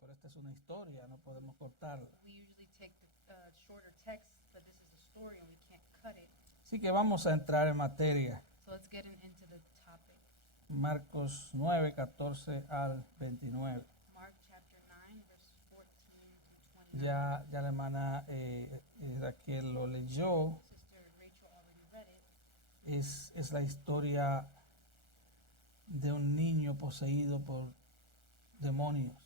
pero esta es una historia, no podemos cortarla. We usually take the shorter text, but this is a story and we can't cut it. Así que vamos a entrar en materia. So let's get into the topic. Marcos 9, 14 al 29. Mark chapter 9, verse 14 to 29. Ya la hermana Raquel lo leyó. Sister Rachel already read it. Es la historia de un niño poseído por demonios.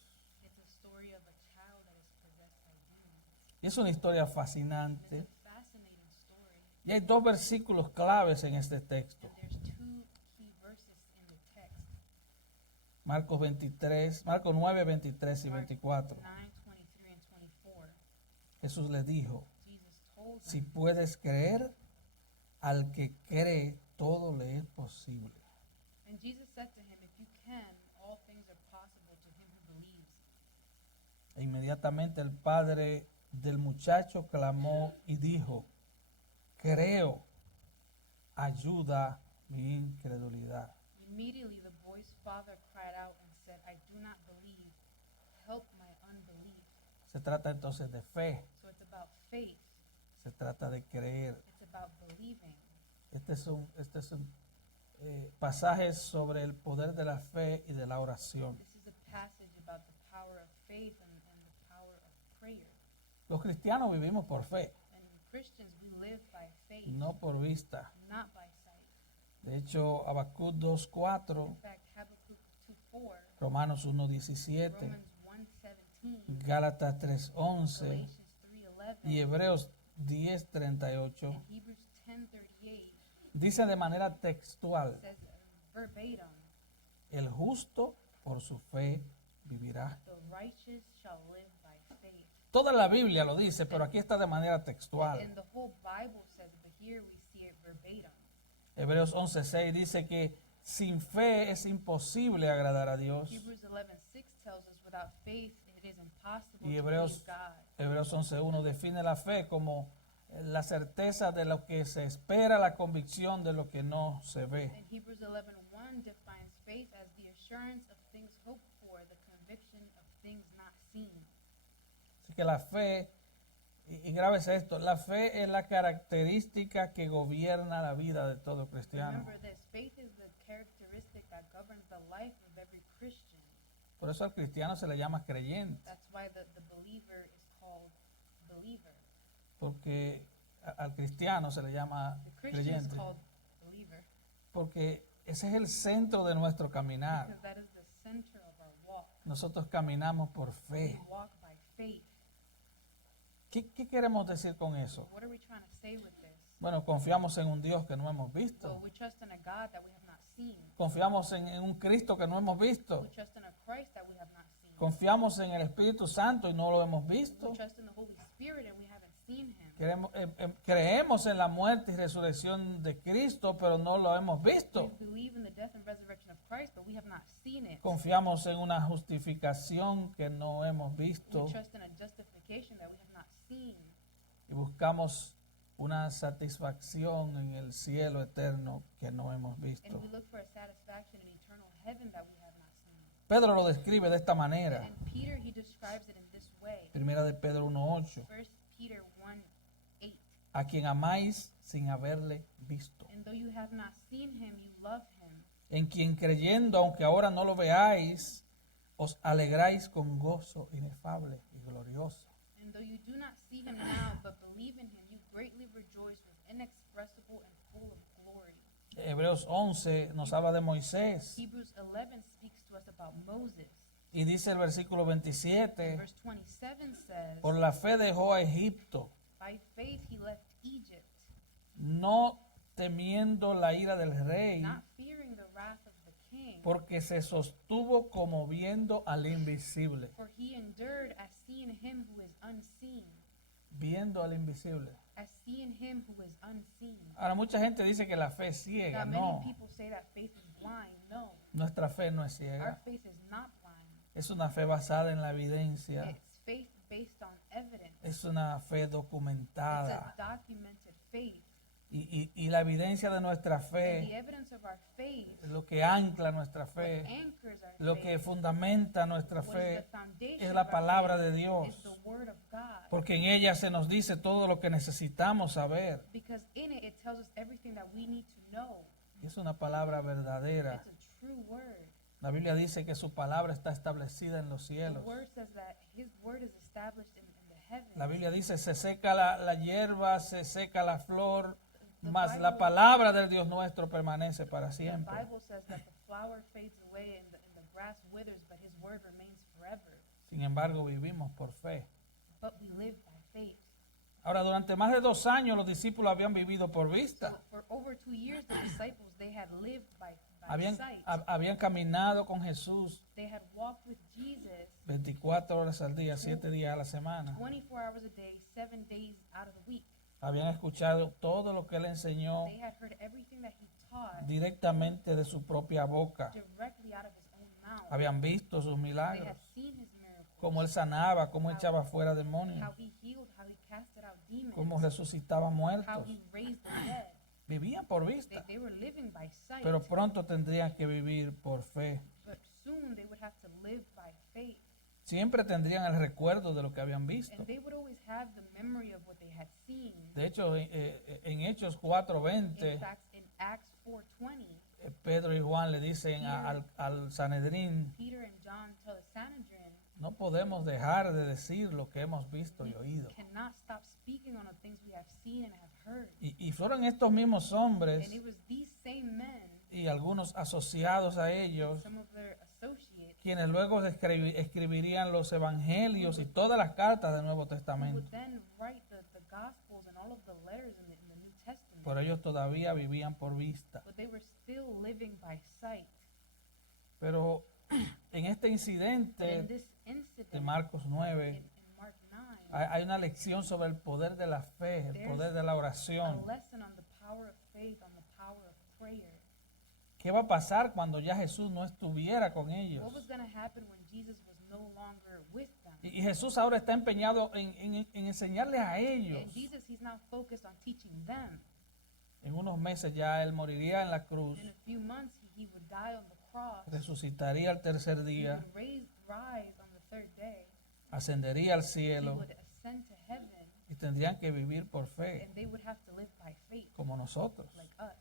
It's a story of a child that is possessed by demons. Y es una historia It's fascinante. a fascinating story. Y hay dos versículos claves en este texto. And there's two key verses in the text. Marcos 9, 23 y Mark 24. 9, 23 and 24. Jesús le dijo, Jesus told si them, puedes creer, al que cree, todo le es posible. and Jesus said to him, if you can, all things are possible to him who believes. E inmediatamente el padre del muchacho clamó y dijo, creo, ayuda mi incredulidad. Immediately the boy's father cried out and said, I do not believe. Help my unbelief. Se trata entonces de fe, So it's about faith. se trata de creer. It's about believing. Este es un pasaje sobre el poder de la fe y de la oración. This is a passage about the power of faith and the power of prayer. Los cristianos vivimos por fe, And Christians, we live by faith, no por vista. not by sight. De hecho, Habacuc 2:4, In fact, Habakkuk 2:4, Romanos 1:17, Romans 1:17, Gálatas 3:11 Galatians y 3:11, Hebreos 10:38 and Hebrews 10:38 dice de manera textual, says verbatim, el justo por su fe vivirá. the righteous shall live by faith. Toda la Biblia lo dice, pero aquí está de manera And textual. the whole Bible says it, but here we see it verbatim. Hebreos 11:6 dice que sin fe es imposible agradar a Dios. Hebrews 11:6 tells us without faith it is impossible Y to Hebreos please God. Hebreos 11:1 define la fe como la certeza de lo que se espera, la convicción de lo que no se ve. And Hebrews 11:1 defines faith as the assurance of things hoped for, the conviction of things not seen. Así que la fe, y grábese esto, la fe es la característica que gobierna la vida de todo cristiano. Remember this, faith is the characteristic that governs the life of every Christian. Por eso al cristiano se le llama creyente, That's why the believer is called believer. porque al cristiano se le llama The Christian is creyente, called believer porque ese es el centro de nuestro caminar. because that is the center of our walk. Nosotros caminamos por We fe. walk by faith. ¿Qué queremos decir con eso? What are we trying to say with this? Bueno, confiamos en un Dios que no hemos Well, visto. we trust in a God that we have not seen. Confiamos en un Cristo que no hemos visto. We trust in a Christ that we have not seen. Confiamos en el Espíritu Santo y no lo hemos visto. We trust in the Holy Spirit and we haven't seen Him. Creemos en la muerte y resurrección de Cristo, pero no lo hemos visto. We believe in the death and resurrection of Christ, but we have not seen it. Confiamos en una justificación que no hemos visto We trust in a justification that we have not seen. y buscamos una satisfacción en el cielo eterno que no hemos visto. And we look for a satisfaction in eternal heaven that we have not seen. Pedro lo describe de esta manera. And Peter, he describes it in this way. Primera de Pedro 1:8, 1 Peter 1:8. a quien amáis sin haberle visto, And though you have not seen Him, you love Him. en quien creyendo, aunque ahora no lo veáis, os alegráis con gozo inefable y glorioso. And though you do not see Him now, but believe in Him, you greatly rejoice with inexpressible and full of glory. Hebreos 11 nos habla de Moisés Hebrews 11 speaks to us about Moses. y dice el versículo 27, Verse 27 says, por la fe dejó a Egipto, by faith he left Egypt, no temiendo la ira del rey, not fearing the wrath of the king, porque se sostuvo como viendo al invisible. for he endured as seeing him who is unseen, Viendo al invisible. as seeing him who is unseen. Ahora, mucha gente dice que la fe es ciega. Now, many No, people say that faith is blind. No, nuestra fe no es our ciega. faith is not blind. Es una fe basada en la evidencia. It's faith based on evidence. Es una fe It's a documentada. documented faith. Y la evidencia de nuestra And the fe, evidence of our faith, lo que ancla nuestra what fe, anchors our lo faith, que fundamenta nuestra what is fe, the foundation es of la our palabra faith, de Dios. is the word of God. Porque en ella se nos dice todo lo que necesitamos saber. Because in it, it tells us everything that we need to know. Y es una palabra verdadera. It's a true word. La Biblia dice que su palabra está establecida en los The cielos. word says that his word is established in the heavens. La Biblia dice, se seca la hierba, se seca la flor, The mas la Bible- palabra del Dios nuestro permanece para The siempre. Bible says that the flower fades away and the grass withers, but his word remains forever. Sin embargo, vivimos por fe. But we live by faith. Ahora, durante más de 2 años los discípulos habían vivido por So vista. for over 2 years, the disciples, they had lived by Habían, sight. habían caminado con Jesús They had walked with Jesus 24 horas al día, 7 días a la semana. 24 hours a day, 7 days out of the week. Habían escuchado todo lo que él enseñó They had heard everything that he taught directamente de su propia boca. directly out of his own mouth. Habían visto sus They milagros, had seen his miracles, cómo él sanaba, cómo echaba fuera demonios, how he healed, how he casted out demons, cómo resucitaba how muertos. he raised the dead. Vivían por vista, They were living by sight, pero pronto tendrían que vivir por fe. but soon they would have to live by faith. Siempre tendrían el recuerdo de lo que habían visto. And they would always have the memory of what they had seen. De hecho, en Hechos In 4:20, fact, in Acts 4:20, Pedro y Juan le dicen al Sanedrín, Peter and John tell the Sanhedrin, no podemos dejar de decir lo que hemos visto y we oído. cannot stop speaking on the things we have seen and have heard. Y fueron estos mismos hombres And it was these same men, y algunos asociados a ellos some of their associates, quienes luego escribirían los evangelios y todas las cartas del Nuevo who Testamento. would then write the Gospels and all of the letters in the New Testament. Pero ellos todavía vivían por vista. But they were still living by sight. Pero en este And in incidente this de incident, Marcos 9, in Mark 9, hay una lección sobre el poder de la fe, el poder de la a oración. lesson on the power of faith, on the power of prayer. ¿Qué va a pasar cuando ya Jesús no estuviera con What ellos? was going to happen when Jesus was no longer with them? Y Jesús ahora está empeñado en enseñarles a ellos. And Jesus, he's now focused on teaching them. En unos meses ya él moriría en la cruz, In a few months, he would die on the cross. resucitaría al tercer He día, would rise on the third day. ascendería al He cielo would ascend to heaven. y tendrían que vivir por fe, And they would have to live by faith, como nosotros. like us.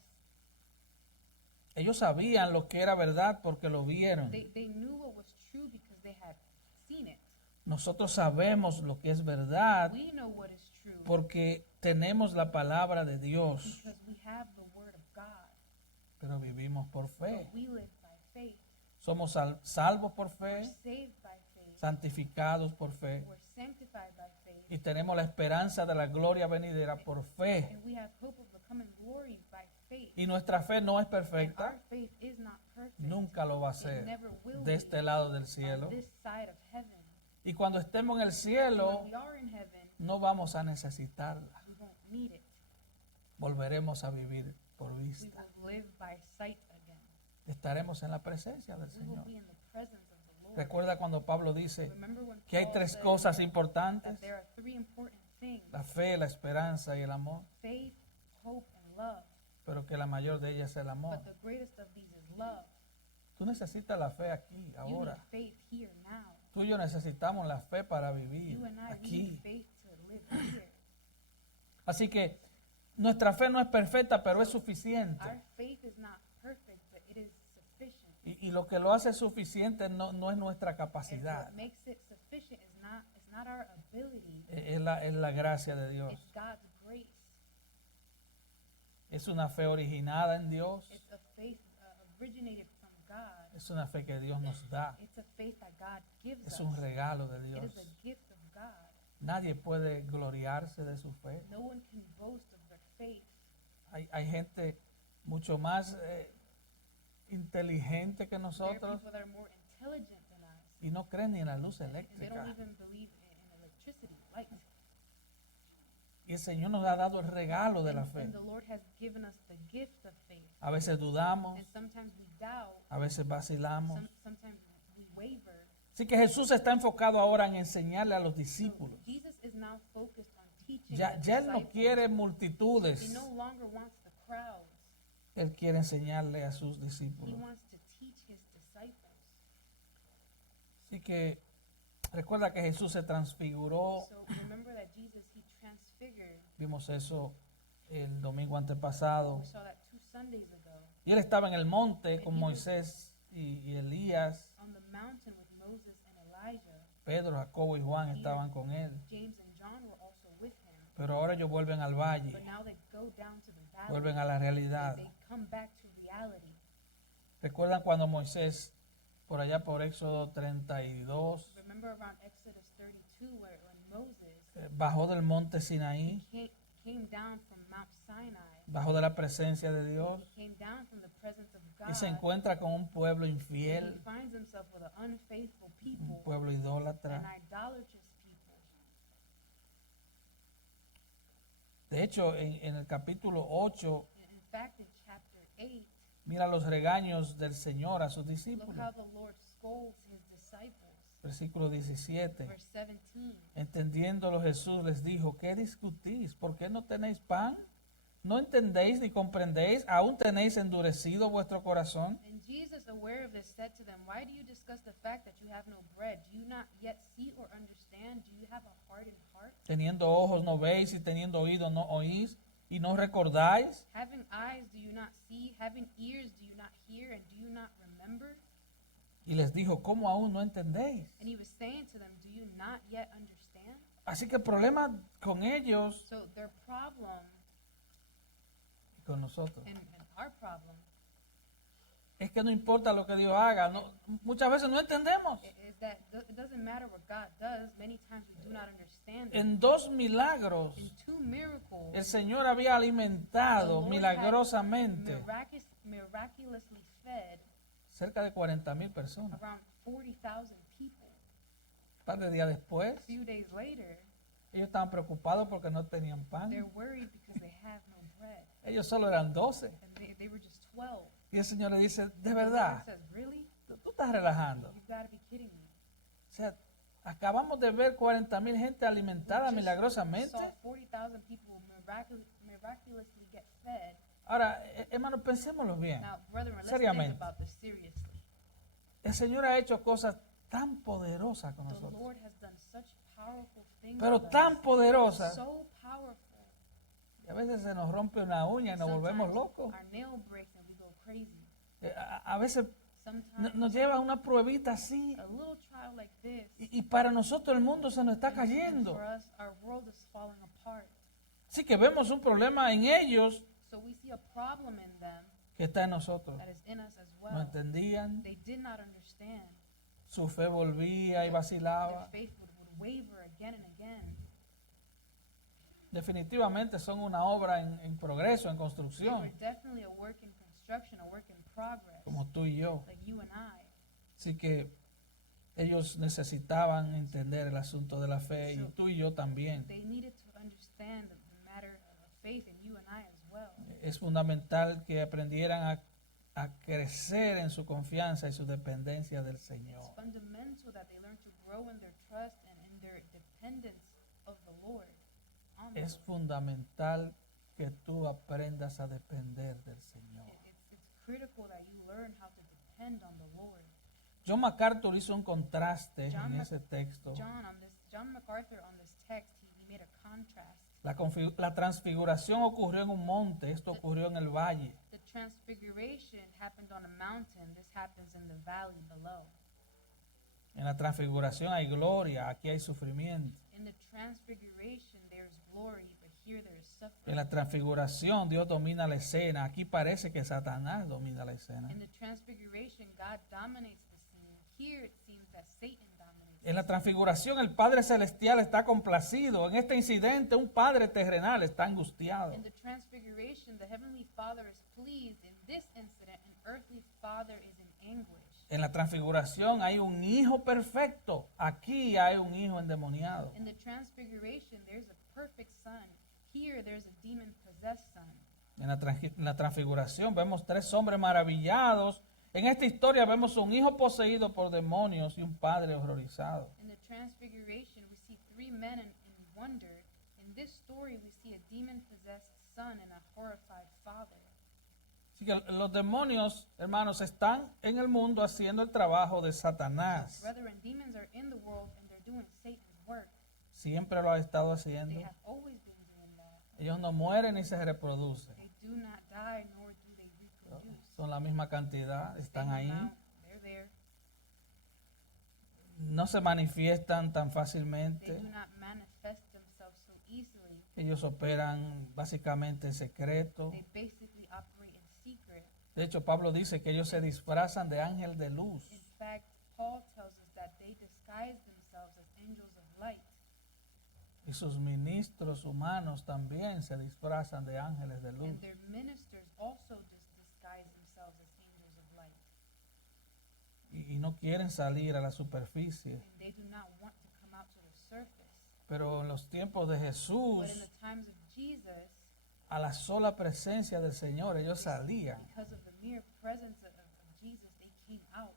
Ellos sabían lo que era verdad porque lo vieron. They knew what was true because they had seen it. Nosotros sabemos lo que es verdad We know what is true porque tenemos la palabra de Dios, because we have the word of God. pero vivimos por fe. But we live by faith. Somos salvos por We're fe, saved by faith. santificados por fe We're sanctified by faith. y tenemos la esperanza de la gloria venidera por fe. And we have hope of the coming glory by faith. Y nuestra fe no es And our perfecta, faith is not perfect. nunca lo va a It ser never will de be este lado del on cielo. this side of heaven. Y cuando estemos en el And cielo, when we are in heaven, no vamos a necesitarla. we won't need it. Volveremos a vivir por We vista. will live by sight again. Estaremos en la presencia del We will Señor. be in the presence of the Lord. Recuerda cuando Pablo dice Remember when que hay Paul 3 said cosas that importantes: there are 3 important things: la fe, la esperanza y el amor, faith, hope, and love. pero que la mayor de ellas es el amor. But the greatest of these is love. Tú necesitas la fe aquí, You need ahora. faith here now. Tú y yo necesitamos la fe para vivir You and I, we need aquí. faith to live here. Así que nuestra fe no es perfecta, pero es Our suficiente. faith is not perfect, but it is sufficient. Y lo que lo hace suficiente no es nuestra And capacidad, what makes it sufficient is not our ability, es la gracia de Dios. it's God's grace. Es una fe originada en Dios, It's a faith originated from God. es una fe que Dios nos da, It's a faith that God gives es us. un regalo de It Dios. is a gift of God. Nadie puede gloriarse de su fe. No one can boast of their faith. Hay gente mucho más inteligente que There are nosotros people that are more intelligent than us, y no creen ni en la luz and they eléctrica. don't even believe in electricity, light. Y el Señor nos ha dado el regalo de la And fe. the Lord has given us the gift of faith. A veces dudamos, And sometimes we doubt, a veces vacilamos. sometimes we waver. Así que Jesús está enfocado ahora en enseñarle a los So discípulos Jesus is now focused on teaching teaching Ya the Él no disciples. quiere He multitudes. no longer wants the crowds. Él quiere enseñarle a sus He discípulos. wants to teach his disciples. Así que recuerda que Jesús se transfiguró. So remember that Jesus, he transfigured. Vimos eso el domingo antepasado. We saw that 2 Sundays ago. Y Él estaba en el monte con Moisés y Elías. On the mountain with Moses and Elijah, Pedro, Jacobo y Juan estaban con Él. James and John were also with him. Pero ahora ellos vuelven al valle. But now they go down to the valley. Vuelven a la realidad. They come back to reality. ¿Recuerdan cuando Moisés, por allá por Éxodo 32, Remember around Exodus 32 when Moses bajó del monte Sinaí, came down from Mount Sinai. bajó de la presencia de Dios He came down from the presence of God. y se encuentra con un pueblo And he infiel, finds himself with an unfaithful un people, pueblo an idólatra? idolatrous people. De hecho, en el capítulo 8, In fact, in chapter 8, mira los regaños del Señor a sus look discípulos. how the Lord scolds his disciples. Versículo 17. Verse 17. Entendiéndolo Jesús les dijo, ¿qué discutís? ¿Por qué no tenéis pan? ¿No entendéis ni comprendéis? ¿Aún tenéis endurecido vuestro corazón? And Jesus, aware of this, said to them, Why do you discuss the fact that you have no bread? Do you not yet see or understand? Do you have a hardened heart? Teniendo ojos no veis y teniendo oídos no oís y no recordáis. Having eyes, do you not see? Having ears, do you not hear? And do you not remember? Y les dijo, ¿cómo aún no entendéis? And he was saying to them, Do you not yet understand? Así que el problema con ellos So their problem y con nosotros and our problem es que no importa lo que Dios haga. Muchas veces no entendemos. is that it doesn't matter what God does. Many times we do not understand it. En 2 milagros In 2 miracles, el Señor había the alimentado Lord milagrosamente had miraculously fed cerca de 40,000 personas. around 40,000 people. Un par de días después, A few days later, ellos estaban preocupados porque no tenían pan. they're worried because they have no bread. Ellos solo eran 12. And they were just 12. Y el Señor le dice, de The Lord verdad, says, Really? tú estás relajando. You've got to be kidding me. O sea, acabamos de ver 40,000 gente alimentada We just milagrosamente. saw 40,000 people miraculously get fed. Ahora, hermanos, pensémoslo bien. Now, brethren, let's Seriamente. think about this seriously. El Señor ha hecho cosas tan poderosas con The nosotros. Lord has done such powerful things Pero with tan us. poderosas. So powerful. Y a veces se nos rompe una uña y nos volvemos Sometimes locos. our nail breaks and we go crazy. A veces Sometimes nos lleva una pruebita así. a little trial like this, Y para nosotros el mundo se nos está and cayendo. for us, our world is falling apart. Así que vemos un problema en ellos So we see a problem in them que está en nosotros. that is in us as No well. entendían, They did not understand. su fe volvía y Their vacilaba. faith would waver again and again. Definitivamente son una obra en progreso, en They were construcción, definitely a work in construction, a work in progress, como tú y yo. like you and I. Así que ellos necesitaban entender el asunto de la fe y tú y yo también. They needed to understand the matter of faith, and you and I as well. Es fundamental que aprendieran a crecer en su confianza y su dependencia del It's Señor. fundamental that they learn to grow in their trust and in their dependence of the Lord. On the Es Lord. fundamental que tú aprendas a depender del Señor. It's critical that you learn how to depend on the Lord. John MacArthur hizo un contraste John en Mac- ese texto. John MacArthur on this text, he made a contrast. La transfiguración ocurrió en un monte, esto ocurrió en el valle. The transfiguration happened on a mountain. This happens in the valley below. En la transfiguración hay gloria, aquí hay sufrimiento. In the transfiguration, there's glory, but here there is En suffering. la transfiguración Dios domina la escena, aquí parece que Satanás domina la escena. In the transfiguration, God dominates the scene. Here it seems that Satan dominates. En la transfiguración el Padre Celestial está complacido. En este incidente un Padre terrenal está angustiado. In the transfiguration, the heavenly Father is pleased. In this incident, an earthly Father is in anguish. En la transfiguración hay un hijo perfecto. Aquí hay un hijo endemoniado. In the transfiguration, there's a perfect son. Here, there's a demon-possessed son. En la transfiguración vemos 3 hombres maravillados. En esta historia vemos un hijo poseído por demonios y un padre horrorizado. In the transfiguration, we see 3 men in wonder. In In this story, we see a demon-possessed son and a horrified father. Así que los demonios, hermanos, están en el mundo haciendo el trabajo de Satanás. Brethren, demons are in the world and they're doing Satan's work. Siempre lo ha estado They haciendo. have always been doing that. Ellos no mueren ni se reproducen. They do not die nor do they reproduce. Son la misma cantidad, están Same ahí. amount, they're there. No se manifiestan tan They fácilmente. do not manifest themselves so easily. Ellos operan básicamente en secreto. They basically operate in secret. De hecho, Pablo dice que ellos se disfrazan de ángel de luz. In fact, Paul tells us that they disguise themselves as angels of light. Y sus ministros humanos también se disfrazan de ángeles de luz. And their ministers also disguise themselves as angels of light. Y no quieren salir a la superficie. And they do not want to come out to the surface. Pero en los tiempos de But in Jesús, the times of Jesus, a la sola presencia del Señor, ellos salían. because of the mere presence of Jesus, they came out.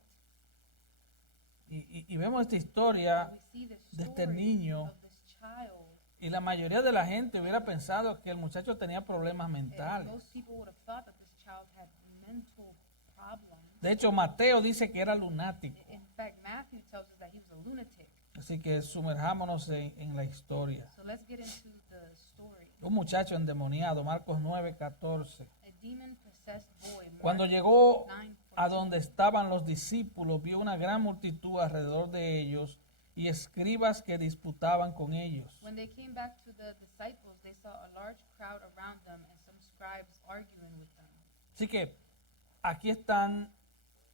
Y vemos esta historia We see the de este story niño. of this child. Y la mayoría de la gente hubiera pensado que el muchacho tenía problemas And mentales. most people would have thought that this child had mental problems. De hecho, Mateo dice que era lunático. In fact, Matthew tells us that he was a lunatic. Así que sumerjámonos en la historia. So let's get into the story. Un muchacho endemoniado, Marcos 9:14. A demon-possessed boy, Cuando Mark llegó 9:14. a donde estaban los discípulos, vio una gran multitud alrededor de ellos y escribas que disputaban con ellos. When they came back to the disciples, they saw a large crowd around them and some scribes arguing with them. Así que aquí están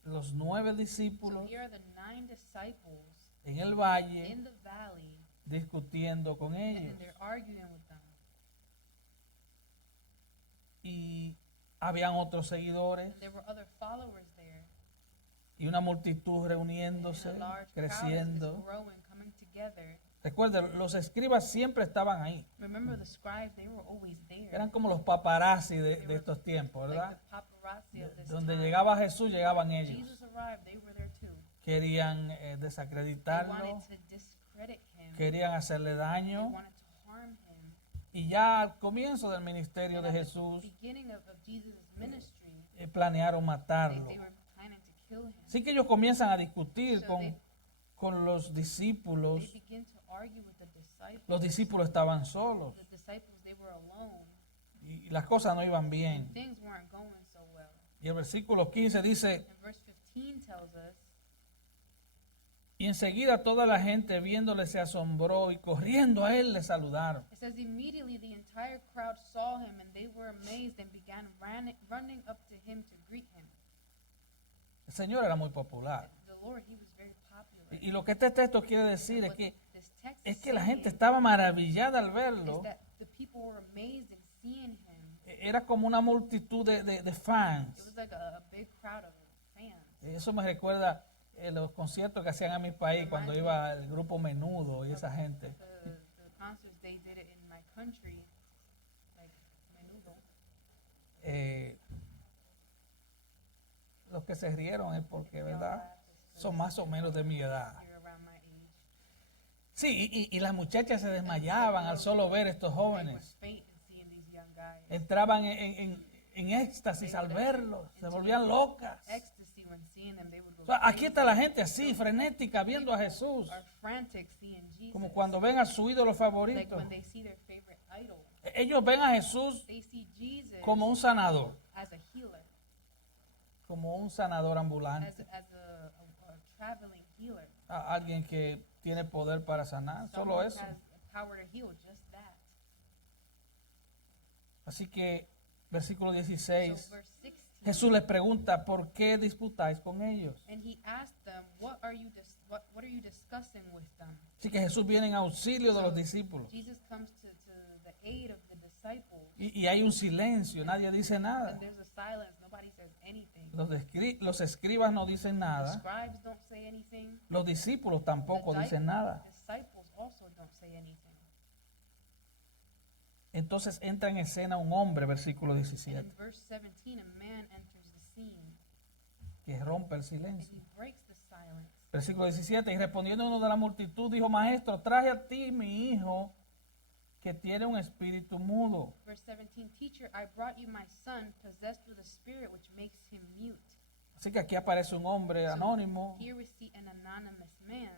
los 9 So discípulos here are the 9 disciples en el valle in the valley, discutiendo con ellos. and they're arguing with them. Y habían otros seguidores And there were other followers there. y una multitud And reuniéndose, a large crowd is creciendo. growing, coming together. Recuerden, los escribas siempre estaban ahí. Remember the scribes, they were always there. Eran como los paparazzi de estos tiempos, Like ¿verdad? the paparazzi of this Donde time. llegaba Jesús, llegaban ellos. Jesus arrived, they were there too. Querían They wanted desacreditarlo, to discredit him. querían hacerle They daño. wanted to harm him. Y ya al comienzo del ministerio And de at the Jesús, beginning of Jesus' ministry, planearon matarlo. they were planning to kill him. Así que ellos comienzan a discutir So con los discípulos. They begin to argue with the disciples. Los discípulos estaban solos The disciples, they were alone. y las cosas no iban bien. Things weren't going so well. Y el versículo 15 dice, And verse 15 tells us, y enseguida toda la gente viéndole se asombró y corriendo a él le saludaron. it says, immediately the entire crowd saw him and they were amazed and began running up to him to greet him. El Señor era muy popular. The Lord, he was very popular. Y lo que este texto quiere decir es What que, this text es is que la gente saying estaba maravillada al is verlo. that the people were amazed in seeing him. Era como una multitud de It fans. was like a big crowd of fans. Eso me recuerda los conciertos que hacían en mi país cuando iba el grupo Menudo y esa gente. The concerts they did it in my country, like Menudo. Los que se rieron es porque, Y'all ¿verdad? laugh, it's Son más o menos de mi edad. you're around my age. Sí, y las muchachas se desmayaban al solo ver estos They were jóvenes. faint in seeing these young guys. Entraban en éxtasis al verlos, se volvían locas. Ecstasy when seeing them, they would go O sea, aquí crazy. está la gente así, frenética, viendo a Jesús, Are frantic seeing Jesus. como cuando ven a su ídolo Like favorito. when they see their favorite idol. Ellos ven a Jesús They see Jesus como un sanador, as a healer, como un sanador ambulante, as a traveling healer. a alguien que tiene poder para sanar, Someone solo who eso. has the power to heal, just that. Así que, versículo So 16, verse 16. Jesús les pregunta, ¿por qué disputáis con ellos? And he asked them, what are you discussing with them? Así que Jesús viene en auxilio de los discípulos. Jesus comes to the aid of the disciples. Y hay un silencio, nadie dice nada. And there's a silence. Nobody says anything. Los escribas no dicen The nada. scribes don't say anything. Los discípulos tampoco The dicen nada. disciples also don't say anything. Entonces entra en escena un hombre, versículo And 17, in verse 17, a man enters the scene que rompe el and silencio. he breaks the silence. Versículo 17, y respondiendo uno de la multitud, dijo, maestro, traje a ti mi hijo, que tiene un espíritu mudo. Verse 17, Teacher, I brought you my son, possessed with a spirit which makes him mute. Así que aquí aparece un hombre anónimo. Here we see an anonymous man.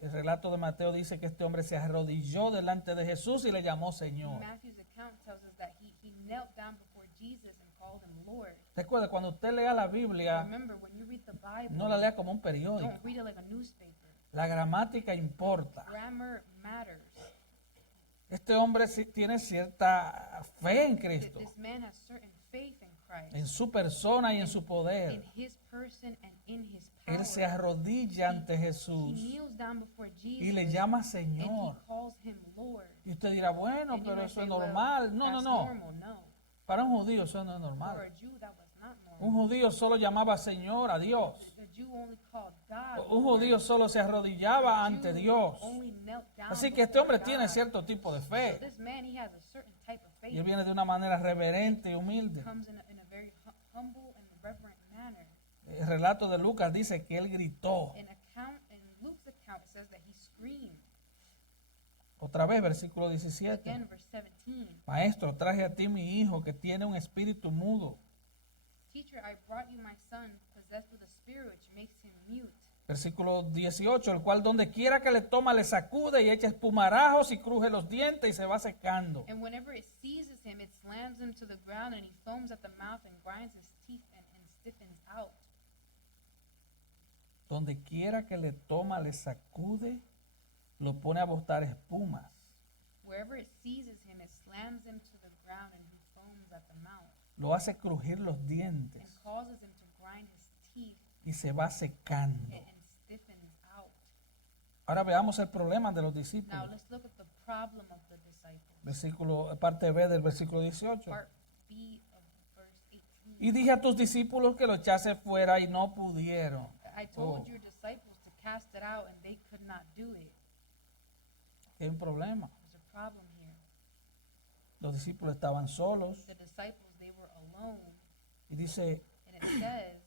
El relato de Mateo dice que este hombre se arrodilló delante de Jesús y le llamó Señor. Matthew's account tells us that he knelt down before Jesus and called him Lord. Recuerde, cuando usted lea la Biblia, Remember, when you read the Bible, no la lea como un periódico. don't read it like a newspaper. La gramática importa. Grammar matters. Este hombre sí tiene cierta fe en Cristo, This man has certain faith in Christ, en su persona y en su in poder. his person and in his power. Él se arrodilla ante He Jesús kneels down before Jesus y le llama and he Señor. calls him Lord. Y usted dirá, bueno, And you pero might eso say, es well, normal. No, no, that's no. normal. No. Para un judío eso no es For normal. a Jew, that was not Un normal. judío solo llamaba Señor a Dios. The Jew only called God Un Lord. judío solo se arrodillaba The ante Jew Dios. only knelt down Así que este before hombre God. tiene cierto tipo de So fe. this man, he has a certain type of faith. Y él viene de una manera reverente y humilde. Comes in a very humble and reverent manner. El relato de Lucas dice que él gritó. In Luke's account, it says that he screamed. Otra vez, versículo 17. Again, verse 17. Maestro, traje a ti mi hijo que tiene un espíritu mudo. Teacher, I brought you my son, possessed with a spirit which makes him mute. Versículo 18, el cual donde quiera que le toma le sacude y echa espumarajos y cruje los dientes y se va secando. And whenever it seizes him, it slams him to the ground, and he foams at the mouth and grinds his teeth and stiffens out. Donde quiera que le toma le sacude, lo pone a botar espumas. Wherever it seizes him, it slams him to the ground, and he foams at the mouth Lo hace crujir los and dientes causes him to grind his teeth y se va secando. and stiffens out. Ahora veamos el problema de los Now discípulos. let's look at the problem of the disciples. Versículo, parte B del versículo 18. Part B of verse 18. Y dije a tus discípulos que lo echase fuera y no pudieron. I told Oh. your disciples to cast it out, and they could not do it. Hay un problema. There's a problem here. Los discípulos estaban solos The disciples, they were alone, y dice, and it says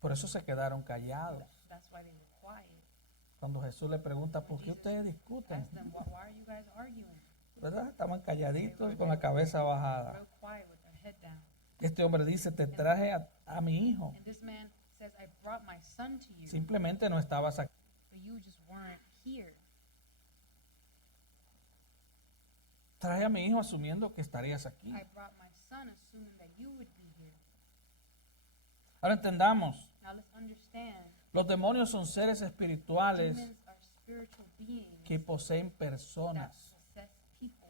por eso se quedaron callados. that's why they were quiet. Cuando Jesús le pregunta, ¿por qué ustedes discuten? Ask them, why are you guys arguing? ¿Verdad? Estaban calladitos con la cabeza bajada. Real quiet with their head down. Este hombre dice, te traje a mi hijo. And this man says, I brought my son to you, Simplemente no estabas aquí. but you just weren't here. Traje a mi hijo asumiendo que estarías aquí. I brought my son assuming that you would be here. Ahora entendamos, Now let's understand, los demonios son seres espirituales demons are spiritual beings que poseen that personas. possess people.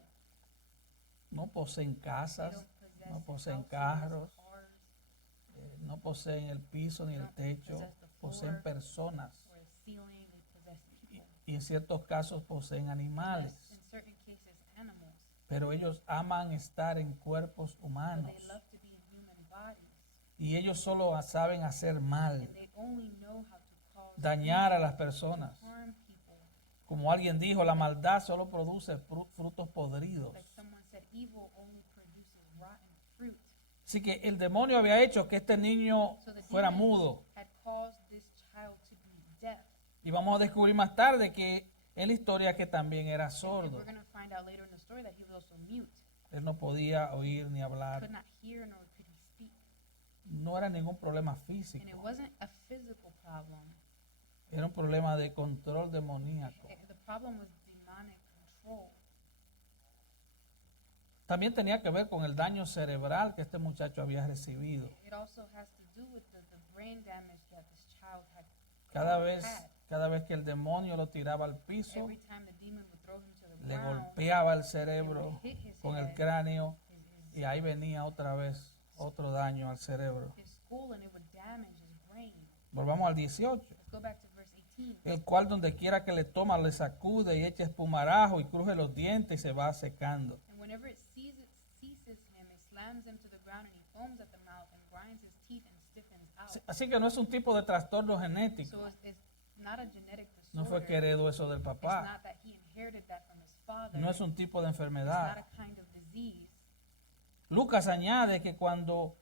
No poseen They casas, don't possess no poseen houses, carros, cars, no poseen el piso ni el techo, poseen personas. or a ceiling. They possess people. Y en ciertos casos poseen animales. In certain cases, animals. Pero ellos aman estar en cuerpos But humanos. they love to be in human bodies. Y ellos solo saben hacer mal, And they only know how to cause dañar a las personas. harm people. Como alguien dijo, la maldad solo produce frutos podridos. Like someone said, evil only produces rotten fruit. Así que el demonio había hecho que este niño So the fuera demon mudo. had caused this child to be deaf. Y vamos a descubrir más tarde que en la historia que también era And sordo. we're going to find out later in the story that he was also mute. Él no podía oír ni hablar. Could not hear nor could he speak. No era ningún problema And it físico. wasn't a physical problem. Era un problema de control demoníaco. The problem was demonic control. También tenía que ver con el daño cerebral que este muchacho había recibido. It also has to do with the brain damage that this child had. Cada vez que el demonio lo tiraba al piso, Every time the demon would throw him to the le ground, golpeaba el it would cerebro hit his con el head, cráneo his y ahí venía otra vez otro daño al cerebro. skull, and it would damage his brain. Volvamos al 18. Let's go back to verse 18. El cual donde quiera que le toma le sacude y echa espumarajo y cruje los dientes y se va secando. And whenever it seizes him, it slams him to the ground, and he foams at the mouth and grinds his teeth and stiffens out. Así que no es un tipo de trastorno genético. So it's not a genetic disorder. No fue que heredó eso del It's papá. not that he inherited that from his father. No es un tipo de It's not enfermedad. a kind of disease. Lucas añade que cuando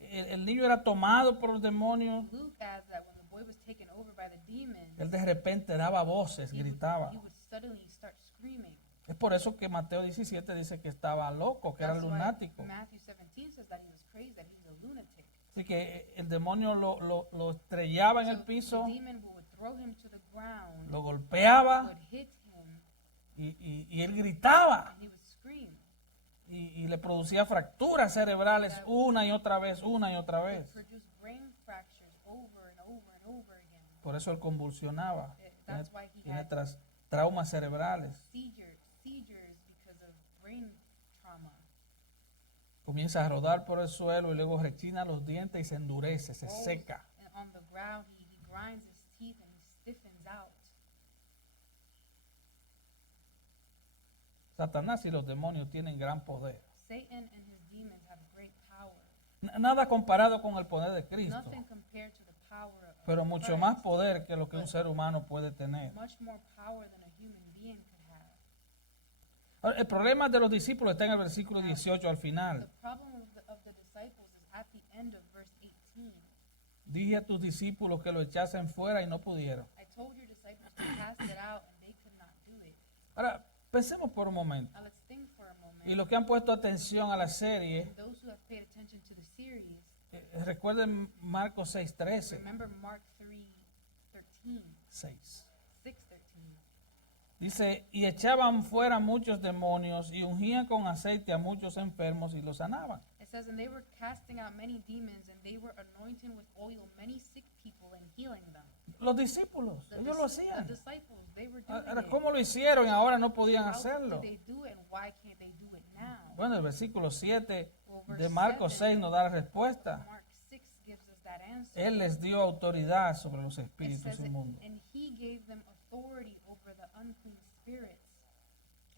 el niño era tomado por los demonios, Luke adds that when the boy was taken over by the demons, él de repente daba voces, he gritaba. would suddenly start screaming. Es por eso que Mateo 17 dice que estaba loco, que era That's why lunático. Matthew 17 says that he was crazy, that he was a lunatic. Así que el demonio lo estrellaba en el So piso, the demon would throw him to the ground, lo golpeaba would hit him, y él gritaba and he would scream. y le producía fracturas cerebrales una y otra vez, una y otra It vez. produced brain fractures over and over and over again. Por eso él convulsionaba. That's why he Tiene had traumas cerebrales. seizures because of brain trauma. Comienza a rodar por el suelo y luego rechina los dientes y se endurece, se Rolls seca. on the ground, he grinds his teeth and he stiffens out. Satanás y los demonios tienen gran poder. Satan and his demons have great power. Nada comparado con el poder de Cristo, Nothing compared to the power of pero mucho Christ. más poder que lo que un ser humano puede tener. Much more power than a human being could have. Ahora, el problema de los discípulos está en el versículo 18 al The final. problem of the disciples is at the end of verse 18. Dije a tus discípulos que lo echasen fuera y no pudieron. I told your disciples to cast it out and they could not do it. Ahora, pensemos por un momento. Now let's think for a moment. Y los que han puesto atención a la serie, Those who have paid attention to the series, recuerden Marcos 6:13. remember Mark 3:13, 6. 6:13. Dice, y echaban fuera muchos demonios y ungían con aceite a muchos enfermos y los sanaban. It says, and they were casting out many demons, and they were anointing with oil many sick people and healing them. Los discípulos, The ellos lo dis- hacían. The disciples, they were doing Ahora, it. ¿cómo lo hicieron y ahora no podían How hacerlo? did they do it, and why can't they do it now? Bueno, el versículo 7 Well, de verse Marcos 7, 6 nos da la respuesta. Mark 6 gives us that answer. Él les dio autoridad sobre los It espíritus says, inmundos. and he gave them authority over the unclean spirits.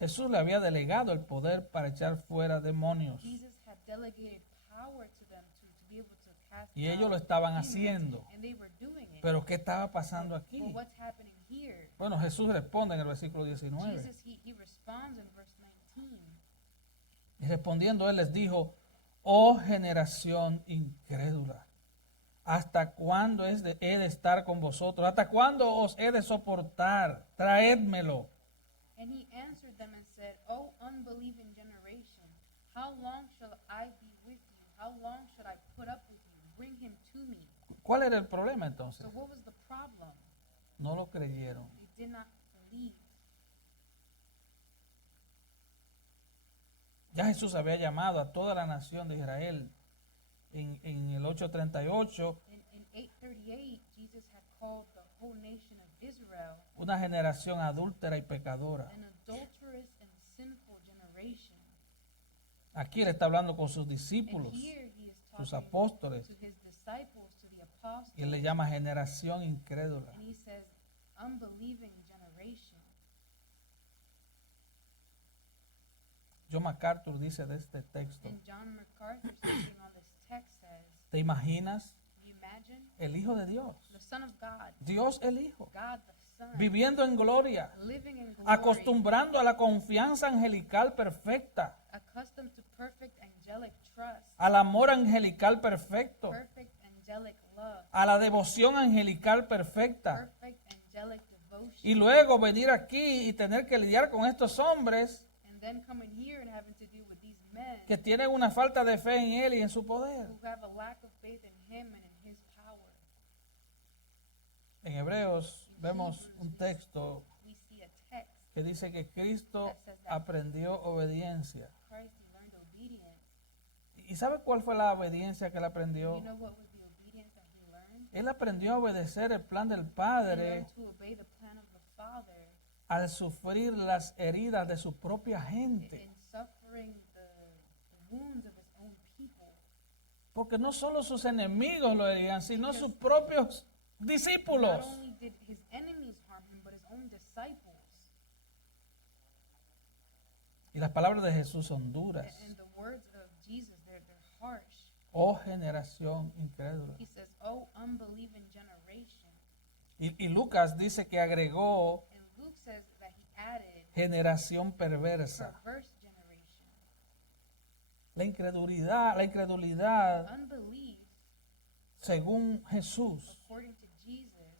Jesús le había delegado el poder para echar fuera demonios. Jesus had delegated power to them to be able to cast Y ellos out lo estaban demons, haciendo. and they were doing it. Pero ¿qué estaba pasando aquí? Well, what's happening here? Bueno, Jesús responde en el versículo 19. Jesus, he responds in verse 19. Y respondiendo él les dijo, oh generación incrédula, ¿hasta cuándo he de estar con vosotros? ¿Hasta cuándo os he de soportar? Traédmelo. And he answered them and said, O unbelieving generation, how long shall I be with you? How long should I put up with you? Bring him to me. ¿Cuál era el problema entonces? So what was the problem? No lo creyeron. They did not believe. Ya Jesús había llamado a toda la nación de Israel en el 8:38, In 838, Jesus had called the whole nation of Israel una generación adúltera y pecadora. an adulterous and sinful generation. Aquí él está hablando con sus And discípulos, here he is sus talking apóstoles, to his disciples, to the apostles, y él le llama generación incrédula. and he says, unbelieving generation. John MacArthur dice de este texto, And John MacArthur speaking on this text says, ¿te imaginas you imagine el Hijo de Dios? the Son of God, Dios el Hijo, God the Son, viviendo en gloria, living in glory, acostumbrando a la confianza angelical perfecta, accustomed to perfect angelic trust, al amor angelical perfecto, perfect angelic love, a la devoción angelical perfecta, perfect angelic devotion, y luego venir aquí y tener que lidiar con estos hombres and then coming here and having to deal with these men que tienen una falta de fe en Él y en su poder. who have a lack of faith in him and in his power. En Hebreos vemos un texto We see a text, que dice que Cristo aprendió obediencia. Christ learned obedience. ¿Y sabe cuál fue la obediencia que él You aprendió? know what was the obedience that he learned? Él aprendió a obedecer el plan del He Padre learned to obey the plan of the Father al sufrir las heridas de su propia gente. in suffering the wounds of his own people. Porque no solo sus enemigos lo herían, sino sus propios Not discípulos. only did his enemies harm him, but his own disciples. Y las palabras de Jesús son duras. And the words of Jesus, they're harsh. Oh generación incrédula. He says, "Oh, unbelieving generation." Y Lucas dice que agregó And Luke says that he added generación perversa. perverse generation. La incredulidad, Unbelief, según Jesús, according to Jesus,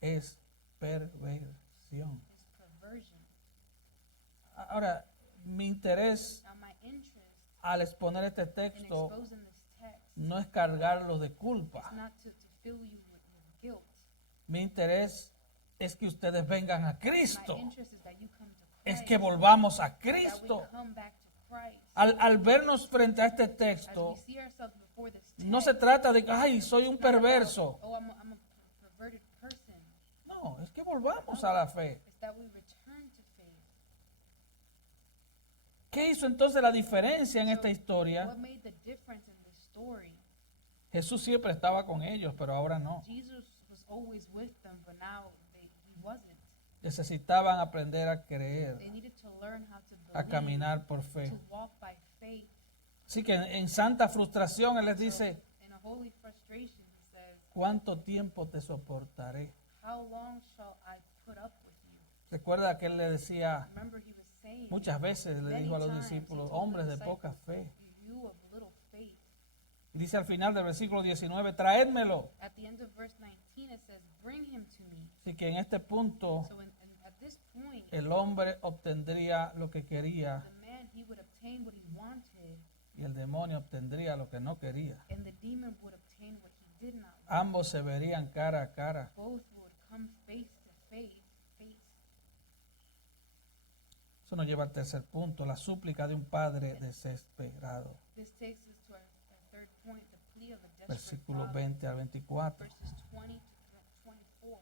es perversión. is perversion. Ahora, mi interés Now, my interest al exponer este in texto exposing this text no es cargarlo de is culpa. not to fill you with guilt. Mi interés es que ustedes vengan a My Cristo. interest is that you come to Es Christ, que volvamos a that we Cristo. come back to Christ. Al vernos frente a este As we texto, see ourselves before this text, no se trata de que, ay, soy un it's not about, perverso. oh, I'm a perverted person. No, es que volvamos a la fe. It's that we return to faith. ¿Qué hizo entonces la diferencia en So, esta historia? what made the difference in this story? Jesús siempre estaba con ellos, pero ahora no. Jesus was always with them, but now he wasn't. Necesitaban aprender a creer, They needed to learn how to a believe, caminar por fe. to walk by faith. Así que en santa frustración Él les dice, In a holy frustration, he says, ¿cuánto tiempo te soportaré? how long shall I put up with you? Recuerda que Él le decía, Remember, he was saying, muchas veces le many dijo a los times, discípulos, he told the hombres de disciples, poca fe. you of little faith. Y dice al final del versículo 19, traédmelo. At the end of verse 19, it says, bring him to me. Así que en este punto So at this point, el hombre obtendría lo que quería the man, he would obtain what he wanted, y el demonio obtendría lo que no quería. and the demon would obtain what he did not want. Ambos se verían cara a cara. Both would come face to face. Eso nos lleva al tercer punto, la súplica de un padre desesperado. This takes us to our third point, the plea of a desperate Versículos father, 20 al 24. verses 20 to 24.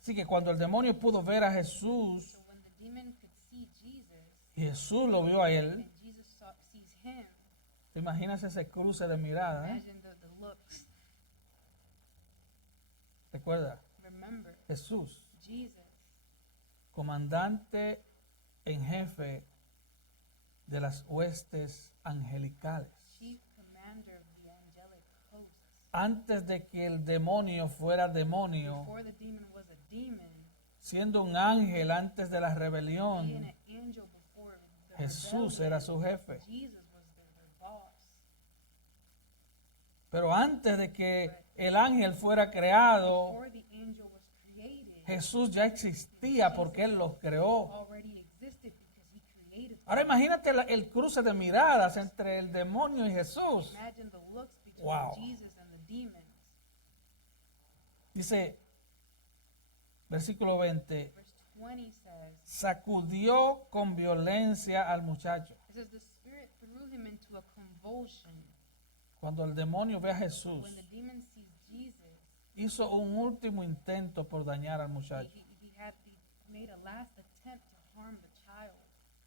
Así que cuando el demonio pudo ver a Jesús So when the demon could see Jesus, y Jesús lo vio a él, and Jesus sees him, imagínate ese cruce de mirada, ¿eh? imagine the looks. Recuerda, Remember, Jesús, Jesus, comandante en jefe de las huestes angelicales. chief commander of the angelic hosts. Antes de que el demonio fuera demonio, Before the demon was a demon, siendo un ángel antes de la being rebelión, an angel before the Jesús rebellion, era su jefe. Jesus was their boss. Pero antes de que el ángel fuera creado, Before the angel was created, Jesús ya existía porque Él los creó. already existed because he created them. Ahora imagínate el cruce de miradas entre el demonio y Jesús. Imagine the looks between Wow. Jesus and the demons. Dice, versículo 20, Verse 20 says, sacudió con violencia al muchacho. it says, the Spirit threw him into a convulsion. Cuando el demonio ve a Jesús, When the demon sees Jesus, hizo un último intento por dañar al muchacho, he made a last attempt to harm the child.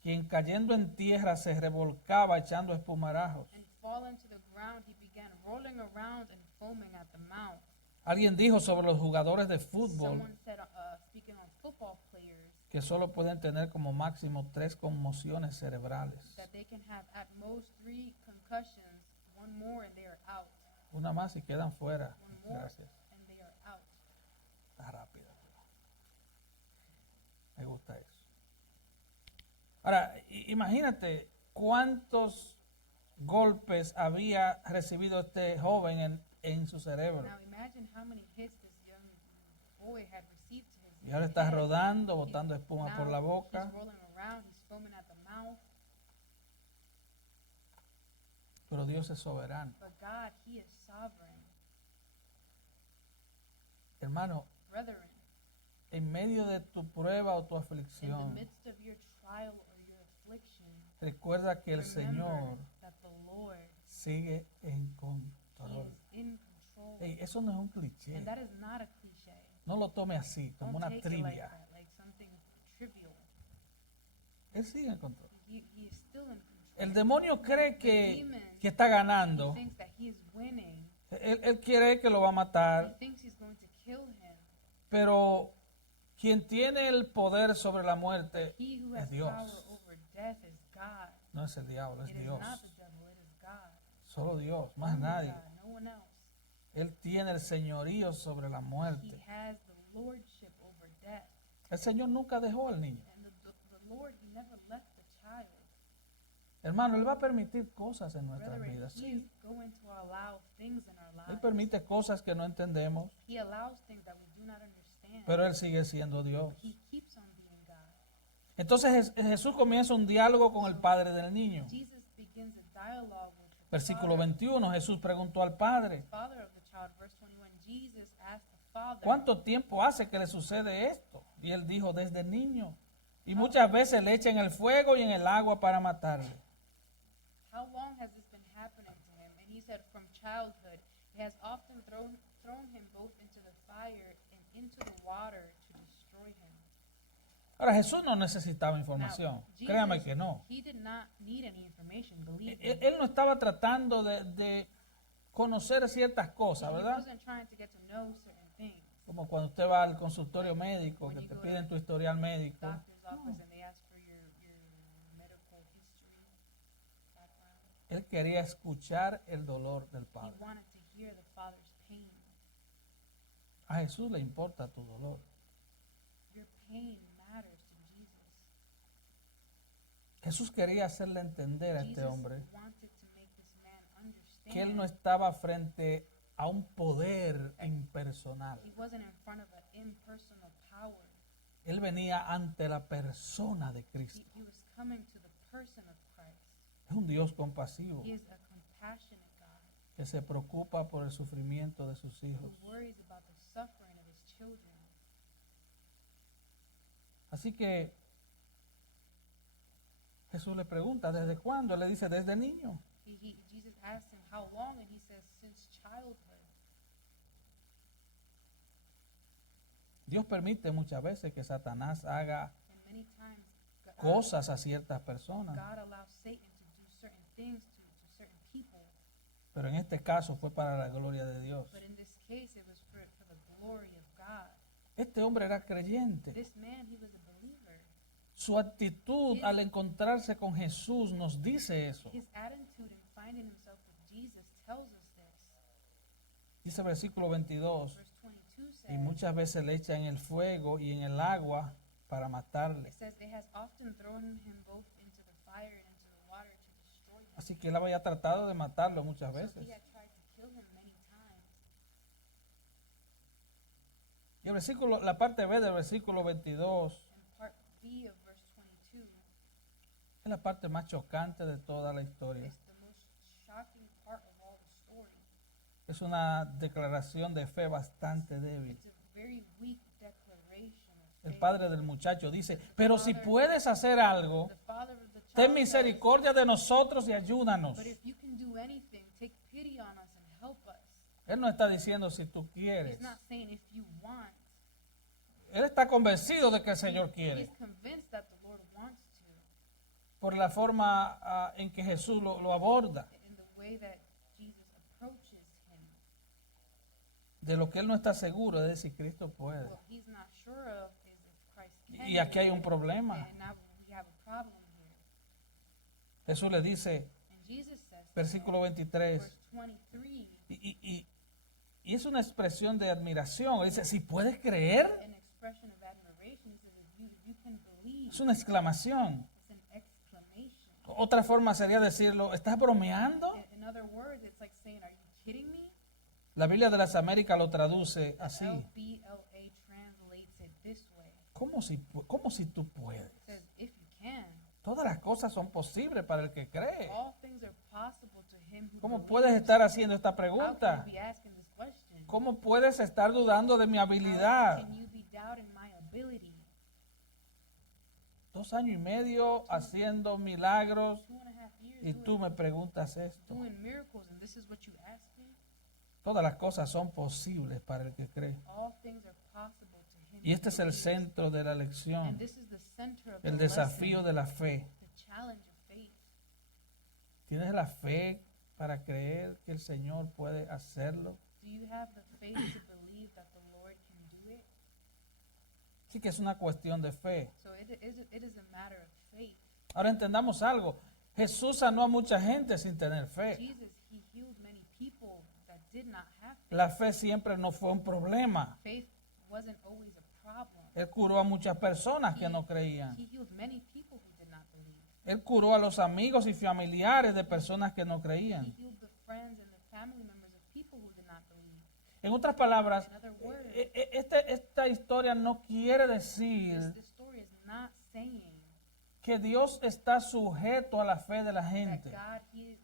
quien cayendo en tierra se revolcaba echando espumarajos. And falling to the ground, he began rolling around and foaming at the mouth. Alguien dijo sobre los jugadores de fútbol Someone said, speaking on football players, que solo pueden tener como máximo 3 conmociones cerebrales. that they can have at most 3 concussions, one more and they are out. Una más y quedan fuera. One more Gracias. and they are out. Está rápida. Me gusta eso. Ahora, imagínate cuántos golpes había recibido este joven en su cerebro. Now imagine how many hits this young boy had received to his Y ahora está head. rodando, botando espuma Now por la he's boca. rolling around, he's foaming at the mouth. Pero Dios es soberano. But God, he is sovereign. Hermano, Brethren, en medio de tu prueba o tu in the aflicción, midst of your trial or your affliction, recuerda que el remember Señor that the Lord sigue en he control. is in control. Ey, eso no es un cliché. And that is not a cliche. No lo tome así, como Don't una take it like trivia. that, like something trivial. Él sigue en control. He is still in control. El demonio cree que está He ganando. thinks that he is winning. Él quiere que lo va a He matar, thinks he's going to kill him. pero quien tiene el poder sobre la muerte He who es has Dios. power over death is God. No es el diablo, es It is Dios. not the devil, it is God. Solo Dios, más Only nadie. God, no one else. Él tiene el señorío sobre la He muerte. has the lordship over death. El Señor nunca dejó al niño. And the Lord, he never left the child. Hermano, Él va a permitir cosas en nuestras Brethren, vidas. he Sí, is going to allow things in our Él lives. permite cosas que no entendemos, He allows things that we do not understand. pero Él sigue siendo Dios. He keeps on being God. Entonces Jesús comienza un diálogo con el padre del niño. Jesus begins a dialogue with the Versículo 21, Jesús preguntó al padre, father of the child. Verse 21, Jesus asked the father, ¿cuánto tiempo hace que le sucede esto? Y él dijo, desde niño. Y muchas veces le echan en el fuego y en el agua para matarle. how long has this been happening to him? And he said, from childhood. He has often thrown him both into the fire and into the water to destroy him. Ahora, Jesús no necesitaba información. Jesus, Créame que no. He did not need any information, believe Él, me. él no estaba tratando de conocer ciertas cosas, He ¿verdad? wasn't trying to get to know certain things. Como cuando usted va al consultorio médico, que te piden tu historial médico. Doctor's office and they ask for your medical history background. Él quería escuchar el dolor del He Padre. wanted to hear the father's pain. A Jesús le importa tu dolor. Your pain matters to Jesus. Jesús quería hacerle entender a este Jesus hombre wanted to make this man que él understand no estaba frente a un poder impersonal. he wasn't in front of an impersonal power. Él venía ante la persona de Cristo. He was coming to the person of Christ. Es un Dios compasivo He is a compassionate God que se preocupa por el sufrimiento de sus who hijos. worries about the suffering of his children. Así que Jesús le pregunta, ¿desde cuándo? Él le dice, desde niño. Jesus asked him how long, and he says, since childhood. Dios permite muchas veces que Satanás haga And many times cosas a ciertas personas, God allows Satan to do certain things to certain people. pero en este caso fue para la gloria de Dios. But in this case, it was for the glory of God. Este hombre era creyente. This man, he was a believer. Su actitud al encontrarse con Jesús nos dice eso. His attitude in finding himself with Jesus tells us this. Dice el versículo 22, Verse 22 y says, muchas veces le echan en el fuego y en el agua para matarle. it says, they has often thrown him both into the fire and into the water to destroy him. Así que él había tratado de matarlo muchas So veces. he had tried to kill him many times. Y el versículo, la parte B del versículo 22 And part B of verse 22 es la parte más chocante de toda la historia. is the most shocking part of all the story. Es una declaración de fe bastante débil. It's a very weak declaration of El faith. padre del muchacho dice, pero si puedes hacer algo, The father of the child ten says, misericordia de nosotros y ayúdanos. but if you can do anything, take pity on us and help us. Él no está diciendo si tú quieres. He's not saying if you want. Él está convencido de que el Señor quiere. He's convinced that the Lord wants to. Por la forma en que Jesús lo aborda. In the way that Jesus approaches him. De lo que él no está seguro es de si Cristo puede. What he's not sure of is if Christ can. Y aquí hay un problema. And now we have a problem here. Jesús le dice, And Jesus says, versículo 23, verse 23, y es una expresión de admiración. Él dice, si puedes creer, an expression of admiration. He says, if you can believe, es una exclamación. it's an exclamation. Otra forma sería decirlo, ¿estás bromeando? In other words, it's like saying, are you kidding me? La Biblia de las Américas lo traduce así. LBLA translates it this way. ¿Cómo si tú puedes? It says, if you can, Todas las cosas son posibles para el que cree. all things are possible to him who ¿Cómo believes. puedes estar haciendo esta How can pregunta? you be asking this question? ¿Cómo puedes estar dudando de mi How habilidad? can you be doubting my ability? 2 años y medio haciendo milagros 2.5 years y tú me preguntas esto. doing miracles, and this is what you ask me? Todas las cosas son posibles para el que cree. All things are possible to him. Y este es who el believes. centro de la And lección, this is the center of el the desafío lesson, de la fe. the challenge of faith. ¿Tienes la fe para creer que el Señor puede hacerlo? Do you have the faith to believe that the Lord can do it? Sí que es una cuestión de fe. So it is a matter of faith. Ahora entendamos algo. Jesús sanó a mucha gente sin tener fe. Jesus, he healed many people that did not have faith. La fe siempre no fue un problema. Faith wasn't always a problem. Él curó a muchas personas que no creían. He healed many people who did not believe. Él curó a los amigos y familiares de personas que no He creían. healed the friends and the family members of people who did not believe. En otras palabras, In other words, esta historia no quiere decir this story is not saying que Dios está sujeto a la fe de la that gente. God, he's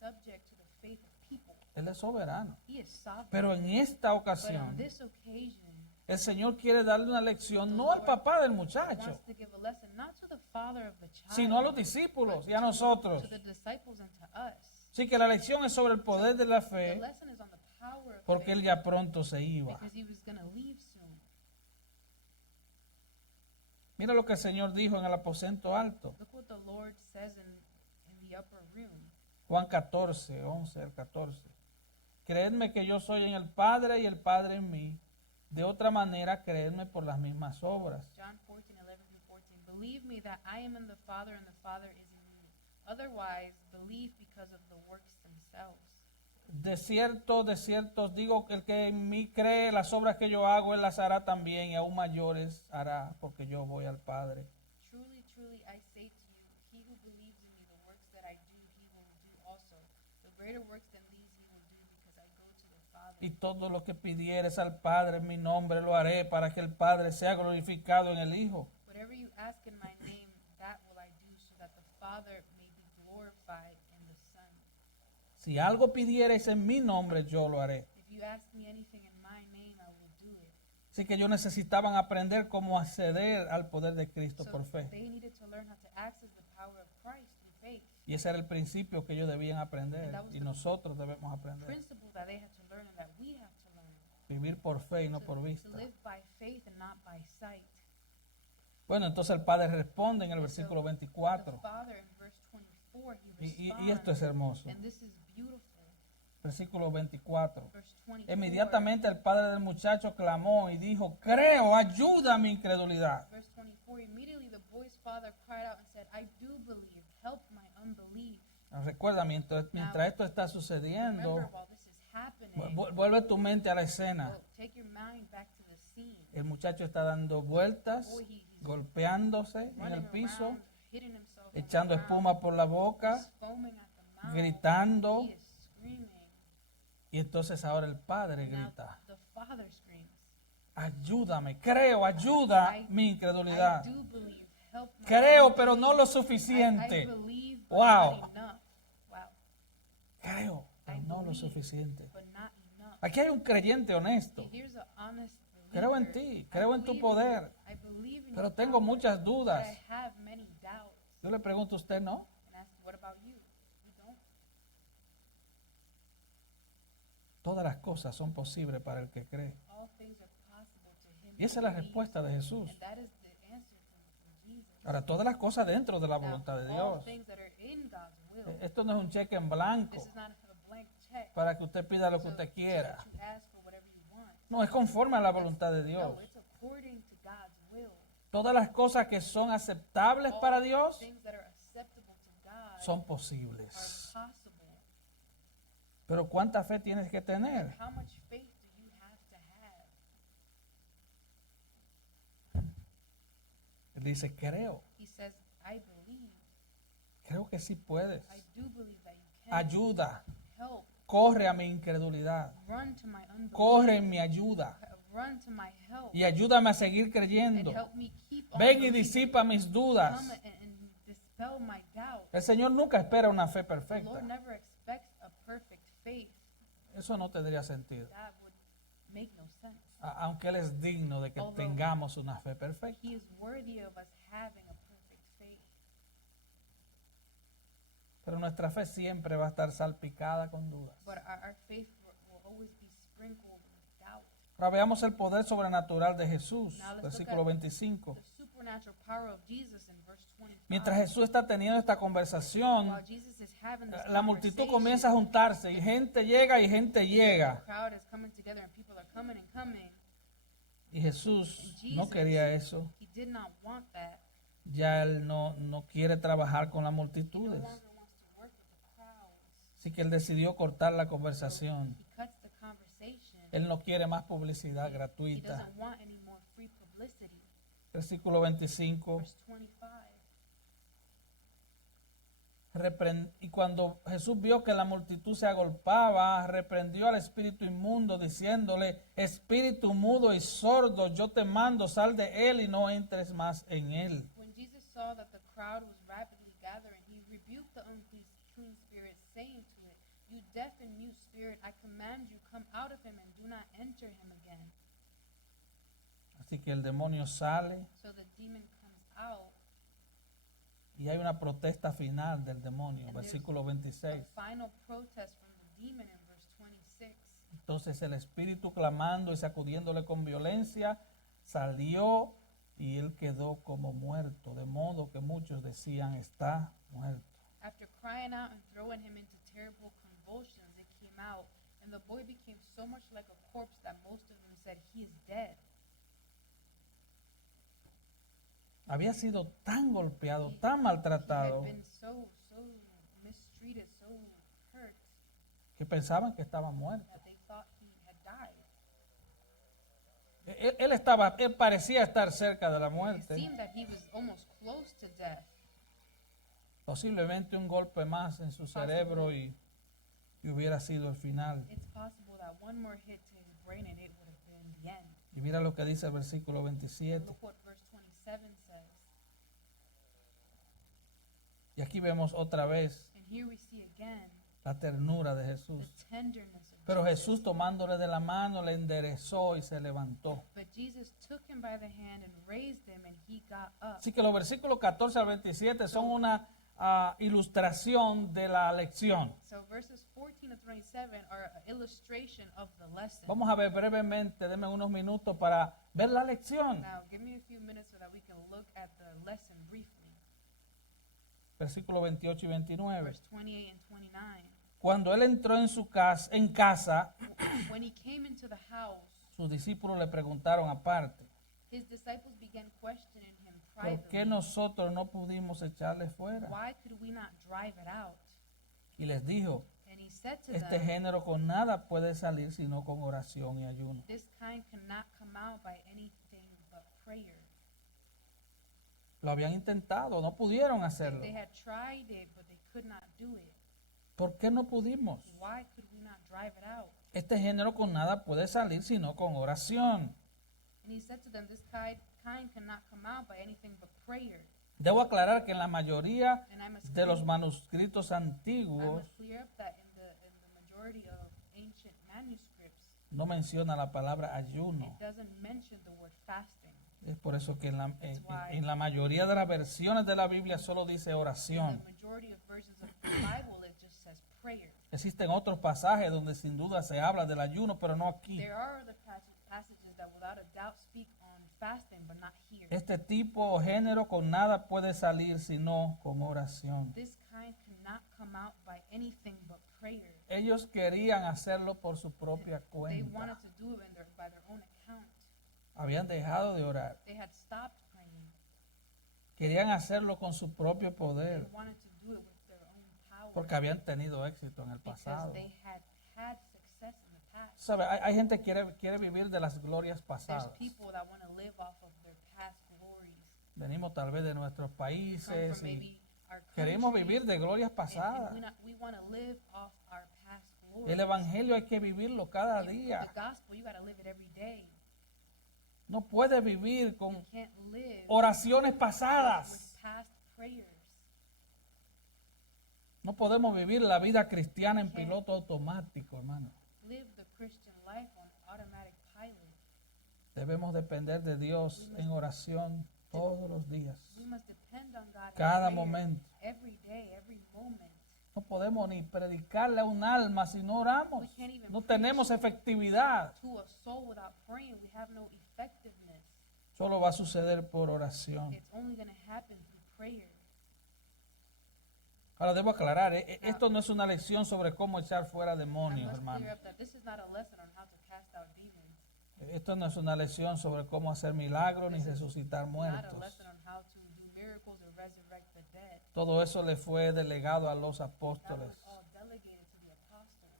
subject to the faith of people. Él es soberano. He is sovereign. Pero en esta But on ocasión, this occasion, el Señor quiere darle una lección no al papá del muchacho, wants to give a lesson not to the father of the child, sino a los discípulos y a nosotros. to the disciples and to us. Así que la lección es sobre el poder de la The fe, lesson is on the power of porque faith, él ya pronto se iba. because he was going to leave soon. Mira lo que el Señor dijo en el aposento alto. Look what the Lord says in the upper room. Juan 14, 11 al 14. Creedme que yo soy en el Padre y el Padre en mí. De otra manera, creedme por las mismas obras. John 14, 11 through 14. Believe me that I am in the Father and the Father is in me. Otherwise, believe because of the works themselves. De cierto os digo que el que en mí cree, las obras que yo hago, él las hará también y aún mayores hará, porque yo voy al Padre. Truly, truly, I say to you, he who believes in me, the works that I do, he will do also. The greater works than these he will do, because I go to the Father. Y todo lo que pidieres al Padre en mi nombre lo haré, para que el Padre sea glorificado en el Hijo. Whatever you ask in my name, that will I do, so that the Father may be glorified in the Son. Si algo pidiereis en mi nombre, yo lo haré. If you ask me anything in my name, I will do it. Así que ellos necesitaban aprender cómo acceder al poder de Cristo So por fe. they needed to learn how to access the power of Christ through faith. Y ese era el principio que ellos debían aprender y nosotros debemos aprender. Principle that they had to learn and that we have to learn. Vivir por fe y no por To vista. live by faith and not by sight. Bueno, entonces el Padre responde en el versículo The 24. Father in verse 24, he Y responds. esto es hermoso. And this is beautiful. Versículo 24. Verse 24. Inmediatamente el padre del muchacho clamó y dijo, creo, ayuda a mi incredulidad. Verse 24. Immediately the boy's father cried out and said, I do believe. Help my unbelief. Recuerda, mientras esto está sucediendo, Remember, while this is happening, vuelve tu mente a la escena. take your mind back to the scene. El muchacho está dando vueltas, golpeándose en Running el piso, around, hitting himself on the echando ground, espuma por la boca, he's foaming at the mouth, gritando. he is screaming. Y entonces ahora el padre Now grita, the father screams, ayúdame, creo, ayuda mi I incredulidad. do believe. Help my Creo, unbelief. pero no lo I suficiente. believe, but Wow. not enough. Wow. Creo, pero no lo suficiente. But not enough. Aquí hay un creyente honesto. Here's an honest Creo en believer. ti, I creo en tu believe poder, I believe in pero your tengo power, muchas but dudas. I have many doubts. Yo le pregunto a usted, ¿no? And ask, what about you? You don't. Todas las cosas son posibles para el que cree. All things are possible to him. Y esa es who la believes. respuesta de Jesús. And that is the answer from Jesus. Ahora, todas las cosas dentro de la Now, voluntad de all Dios. things that are in God's will. Esto no es un cheque en blanco This is not a blank check. para que usted pida lo que so usted that quiera. you ask for whatever you want. No, es conforme a la voluntad de No, Dios. it's according to God's will. Todas las cosas que son aceptables All para Dios things that are acceptable to God son are posibles. possible. Pero ¿cuánta fe tienes que tener? How much faith do you have to have? Él dice, creo. He says, I believe. Creo que sí puedes. I do believe that you can. Ayuda. Help. Corre a mi incredulidad. Run to my unbelief. Corre en mi ayuda. Run to my help. Y ayúdame a seguir And creyendo. help me keep on Ven y believing. disipa mis dudas. Come and dispel my doubt. El Señor nunca espera una fe The Lord perfecta. never expects a perfect faith. Eso no tendría sentido. That would make no sense. Aunque Él es digno de que Although tengamos una fe perfecta. He is worthy of us having a perfect faith. Pero nuestra fe siempre va a estar salpicada con dudas. But our faith will always be sprinkled with doubt. Ahora veamos el poder sobrenatural de Jesús, Now let's versículo look at 25. The supernatural power of Jesus in verse 25. Mientras Jesús está teniendo esta conversación, While Jesus is having this la multitud conversation, comienza a juntarse y gente llega y gente the llega. crowd is coming together and people are coming and coming. Y Jesús And no Jesus, quería eso. He did not want that. Ya Él no quiere trabajar con las He no multitudes. longer wants to work with the crowds. Así que Él decidió cortar la conversación. He cuts the conversation. Él no quiere más publicidad He gratuita. doesn't want any more free publicity. Versículo 25. Verse 25. Y cuando Jesús vio que la multitud se agolpaba, reprendió al espíritu inmundo, diciéndole, espíritu mudo y sordo, yo te mando, sal de él y no entres más en él. When Jesus saw that the crowd was rapidly gathering, he rebuked the unclean spirit, saying to it, "You deaf and mute spirit, I command you, come out of him and do not enter him again." Así que el demonio sale So the demon comes out, y hay una protesta final del demonio, And versículo a 26. final protest from the demon in verse 26. Entonces el espíritu clamando y sacudiéndole con violencia salió y él quedó como muerto, de modo que muchos decían está muerto. After crying out and throwing him into terrible convulsions, it came out, and the boy became so much like a corpse that most of them said, "He is dead." Había sido tan golpeado, tan He had maltratado, been so mistreated, so hurt, que pensaban que estaba muerto. that they thought he had died. Él parecía estar cerca de la It muerte. seemed that he was almost close to death. Posiblemente un golpe más en su cerebro y hubiera sido el final. It's possible that one more hit to his brain and it would have been the end. Y mira lo que dice el versículo And 27. look what verse 27 says. Y aquí vemos otra vez And here we see again la ternura de the Jesús. tenderness of Pero Jesus. Jesús tomándole de la mano le enderezó y se levantó. But Jesus took him by the hand and raised him, and he got up. Así que los versículos 14 al 27 son una ilustración de la lección. So verses 14 to 27 are an illustration of the lesson. Vamos a ver brevemente, denme unos minutos para ver la lección. Now, give me a few minutes so that we can look at the lesson briefly. Versículos 28 y 29. Verse 28 and 29. Cuando él entró en casa, When he came into the house, sus discípulos le preguntaron aparte, his disciples began questioning him ¿por qué privately. nosotros no pudimos echarle fuera? Why could we not drive it out? Y les dijo, And he said to este them, género con nada puede salir sino con oración y ayuno. "This kind cannot come out by anything but prayer." Lo habían intentado, no pudieron hacerlo. They had tried it, but they could not do it. ¿Por qué no pudimos? Why could we not drive it out? Este género con nada puede salir sino con oración. And he said to them, "This kind cannot come out by anything but prayer." Debo aclarar que en la mayoría And I must de los clear, manuscritos I antiguos must clear up that in the majority of ancient manuscripts, no menciona la palabra it ayuno. doesn't mention the word fasting. Es por eso que en la mayoría de las versiones de la Biblia solo dice In oración. the majority of versions of the Bible, it just says prayer. Existen otros pasajes donde sin duda se habla del ayuno, pero no aquí. There are other passages that without a doubt speak on fasting, but not here. Este tipo o género con nada puede salir sino con oración. This kind cannot come out by anything but prayer. Ellos querían hacerlo por su propia They cuenta. wanted to do it by their own account. Habían dejado de orar. They had stopped praying. Querían hacerlo con su propio They poder, wanted to do it with their own power porque habían tenido éxito en el because pasado. they had success in the past. ¿Sabe? Hay gente que quiere vivir de las glorias There's pasadas. people that want to live off of their past glories. Venimos tal vez de nuestros Come países from y maybe our queremos countries, vivir de glorias and pasadas. we want to live off our past glories. El evangelio hay que vivirlo cada The día. gospel, you got to live it every day. No puede vivir You con can't live oraciones with pasadas. past prayers. No podemos vivir la vida cristiana en piloto automático, hermano. Live the Christian life on automatic pilot. Debemos depender de Dios en oración todos los días, We must depend on God cada in prayer momento. every day, every moment. No podemos ni predicarle a un alma si no oramos. We can't even No tenemos efectividad. To a soul without praying, we have no effectiveness. Solo va a suceder por oración. It's only going to happen through prayer. Ahora debo aclarar, esto no es una lección sobre cómo echar fuera I demonios, must hermano. clear up that this is not a lesson on how to cast out demons. Esto no es una lección sobre cómo hacer milagros ni resucitar Not a muertos. lesson on how to do miracles or resurrect the dead. Todo eso le fue delegado a los That apóstoles. was all delegated to the apostles.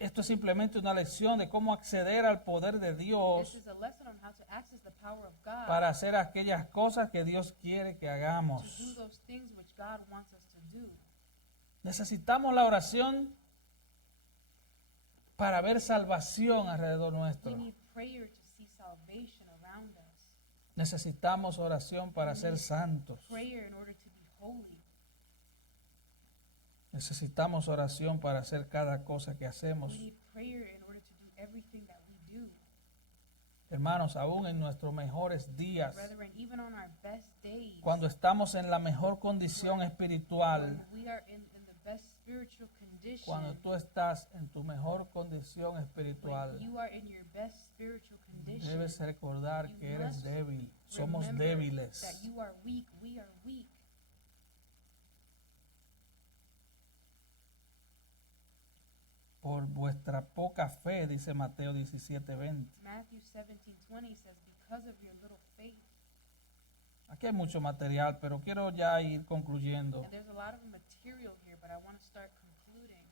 Esto es simplemente una lección de cómo acceder al poder de This Dios is a lesson on how to access the power of God para hacer aquellas cosas que Dios quiere que to do hagamos. those things which God wants us to do. Necesitamos la oración para ver salvación alrededor We nuestro. need prayer to see salvation around us. Necesitamos oración para ser santos. prayer in order to be holy. Necesitamos oración para hacer cada cosa que We hacemos. need prayer in order to do everything that we do. Hermanos, aún en nuestros mejores días, Brethren, even on our best days, cuando estamos en la mejor condición espiritual, when we are in the best spiritual condition, cuando tú estás en tu mejor condición when espiritual, you are in your best spiritual condition, debes recordar you que eres must débil. Somos remember débiles. that you are weak, we are weak. Por vuestra poca fe, dice Mateo 17:20. Matthew 17:20 says, because of your little faith. Aquí hay mucho material, pero quiero ya ir concluyendo. And there's a lot of material here, but I want to start concluding.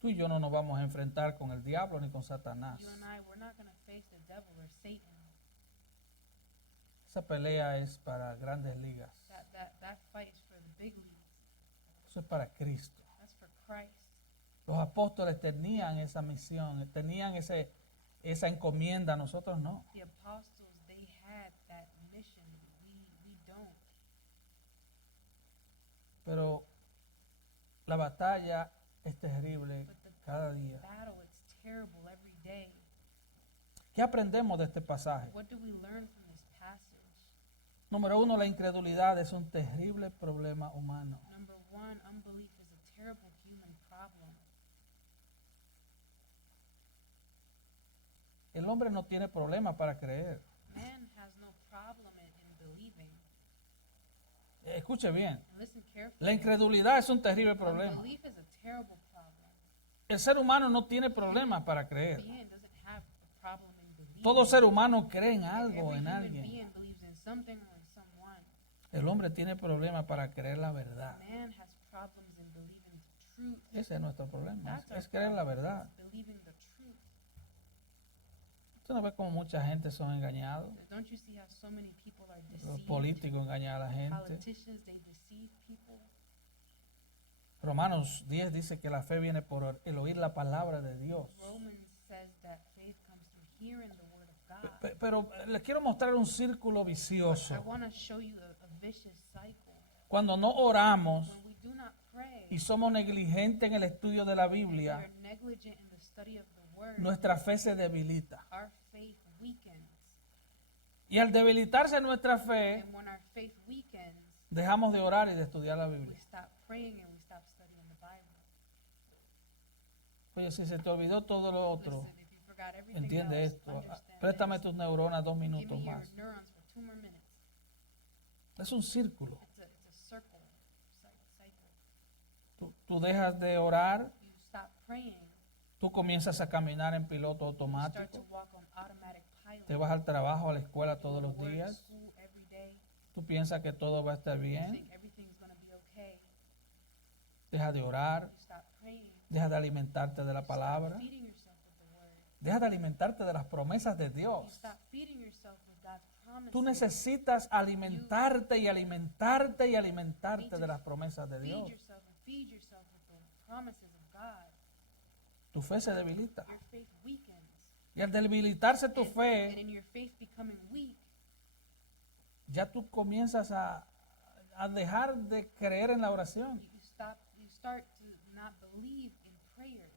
Tú y yo no nos vamos a enfrentar con el diablo ni con Satanás. You and I, we're not going to face the devil or Satan. Esa pelea es para grandes ligas. That fight is for the big leagues. Eso es para Cristo. That's for Christ. Los apóstoles tenían esa misión, tenían esa encomienda, nosotros no. The apostles, they had that mission. We don't. Pero la batalla es terrible But the cada día. battle, it's terrible every day. ¿Qué aprendemos de este pasaje? What do we learn from this passage? Número uno, la incredulidad es un terrible problema humano. Number one, unbelief is a terrible human problem. El hombre no tiene problema para creer. Man has no problem in believing. Escuche bien, And listen carefully. la incredulidad es un terrible problema. Unbelief is a terrible problem. El ser humano no tiene problema para creer. Man doesn't have a problem in believing. Todo ser humano cree en algo, Every en human alguien. being believes in something or in someone. El hombre tiene problema para creer la verdad. Man has problems in believing the truth. Ese es nuestro problema, That's our es creer la problem, verdad. is believing the truth. Usted no ve cómo mucha gente son engañados. Don't you see how so many people are Los deceived? políticos engañan a la gente. Politicians, they deceive people. Romanos 10 dice que la fe viene por el oír la palabra de Dios. Romans says that faith comes through hearing the word of God. Pero les quiero mostrar un círculo I vicioso. want to show you a vicious cycle. Cuando no oramos When we do not pray, y somos negligentes en el estudio de la we Biblia, are negligent in the study of the word, nuestra fe se debilita. our faith weakens. Y al debilitarse nuestra fe, And when our faith weakens, dejamos de orar y de estudiar la we Biblia. stop praying and we stop studying the Bible. Oye, si se te olvidó todo lo otro, Listen, if you forgot everything entiende else, esto. understand Préstame this. tus neuronas 2 Give minutos me your más. neurons for 2 more minutes. Es un círculo. It's a circle, cycle. Tú dejas de orar, You stop praying, tú comienzas a caminar en piloto you start to automático, walk on automatic pilot. te vas al trabajo, a la escuela todos los You go to días, school every day. tú piensas que todo va a estar You bien, think everything's going to be okay. dejas de orar, You stop praying. dejas de alimentarte de la You palabra, stop feeding yourself with the word. dejas de alimentarte de las promesas de You Dios. stop feeding yourself with God's promises. Tú necesitas alimentarte y alimentarte y alimentarte de las promesas de Feed Dios. yourself and feed yourself with the promises of God. Tu fe se debilita. Your faith weakens. Y al debilitarse tu And fe, in your faith becoming weak, ya tú comienzas a dejar de creer en la oración. you start to not believe in prayer.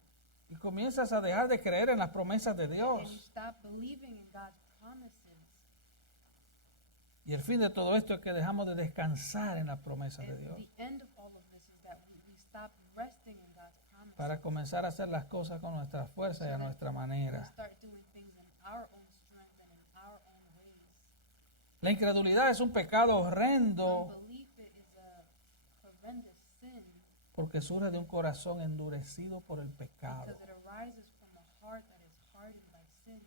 Y comienzas a dejar de creer en las promesas de And you Dios. stop believing in God's promises. Y el fin de todo esto es que dejamos de descansar en las promesas de And Dios the end of all of this is that we stop resting in God's promises. para comenzar a hacer las cosas con nuestra fuerza y a nuestra We manera. start doing things in our own strength and in our own ways. La incredulidad es un pecado horrendo Unbelief is a horrendous sin porque surge de un corazón endurecido por el pecado. because it arises from a heart that is hardened by sin.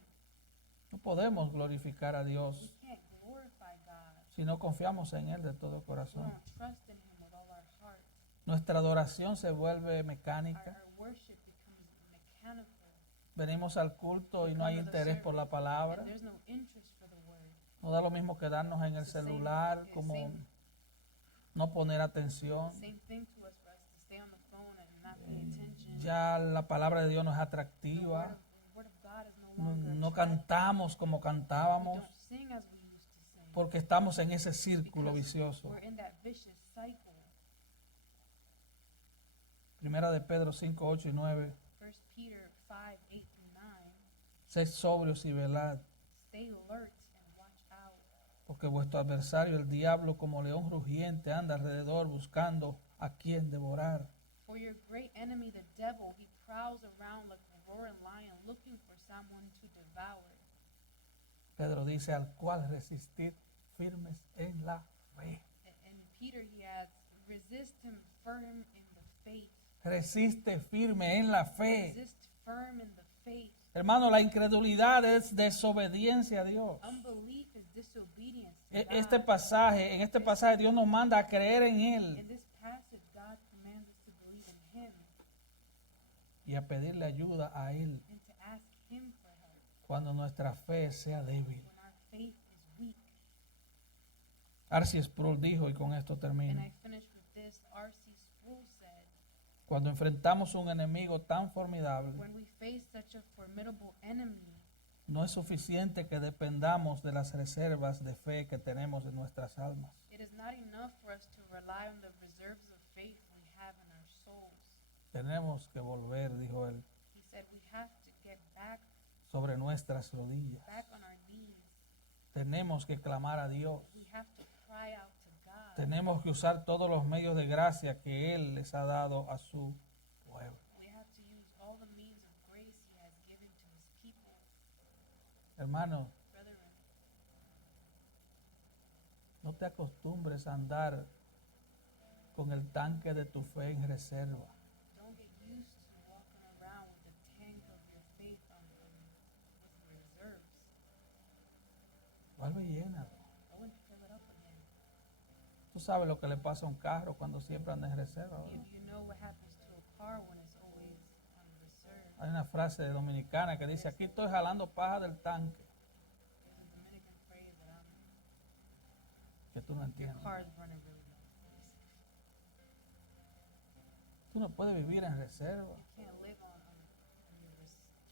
No podemos glorificar a We Dios can't glorify God. si no confiamos en Él de todo We corazón. don't trust in Him with all our heart. Nuestra adoración se vuelve Our mecánica. worship becomes mechanical. Venimos al culto y no hay interés por la palabra. And there's no interest for the word. No da lo mismo quedarnos en el celular, como no poner atención. Same thing to us for us to stay on the phone and not pay attention. Ya la palabra de Dios no es The atractiva. word of God is no No, longer no attractive. cantamos como We cantábamos don't sing as we used to sing. porque estamos en ese círculo Because vicioso. we're in that vicious cycle. Primera de Pedro 5, 8 y 9. 1 Peter 5, 8 through 9. Sed sobrios y velad, Stay alert and watch out. porque vuestro adversario, el diablo, como león rugiente, anda alrededor buscando a quien devorar. For your great enemy, the devil, he prowls around like a roaring lion looking for someone to devour. Pedro dice, al cual resistir firmes en la fe. And Peter, he adds, resist him firm in the faith. Resiste firme en la fe. Resist firm in the faith. Hermano, la incredulidad es desobediencia a Dios. Unbelief is disobedience to En este pasaje Dios nos manda a creer en Él In this passage, God commands us to believe in him y a pedirle ayuda a Él and to ask him for help cuando nuestra fe sea débil. when our faith is weak. R.C. Sproul dijo, y con esto And termino, I finish with this. R.C. Sproul said, cuando enfrentamos un enemigo tan formidable, when we face such a formidable enemy, no es suficiente que dependamos de las reservas de fe que tenemos en nuestras almas. it is not enough for us to rely on the reserves of faith we have in our souls. Tenemos que volver, dijo él, He said we have to get back sobre nuestras rodillas. on our knees. Tenemos que clamar a Dios. We have to cry out to God. Tenemos que usar todos los medios de gracia que Él les ha dado a su pueblo. We have to use all the means of grace he has given to his people. Hermano, Brethren, no te acostumbres a andar con el tanque de tu fe en reserva. don't get used to walking around with the tank of your faith with reserves. Vuelve y llénalo. Go and fill it up again. Tú sabes lo que le pasa a un carro cuando siempre anda en reserva, ¿verdad? You know what happens to a car when it's always on reserve. Hay una frase dominicana que dice, aquí estoy jalando paja del tanque, There's a Dominican phrase that que tú no your entiendes. car is running really low. Tú no puedes vivir en reserva. You can't live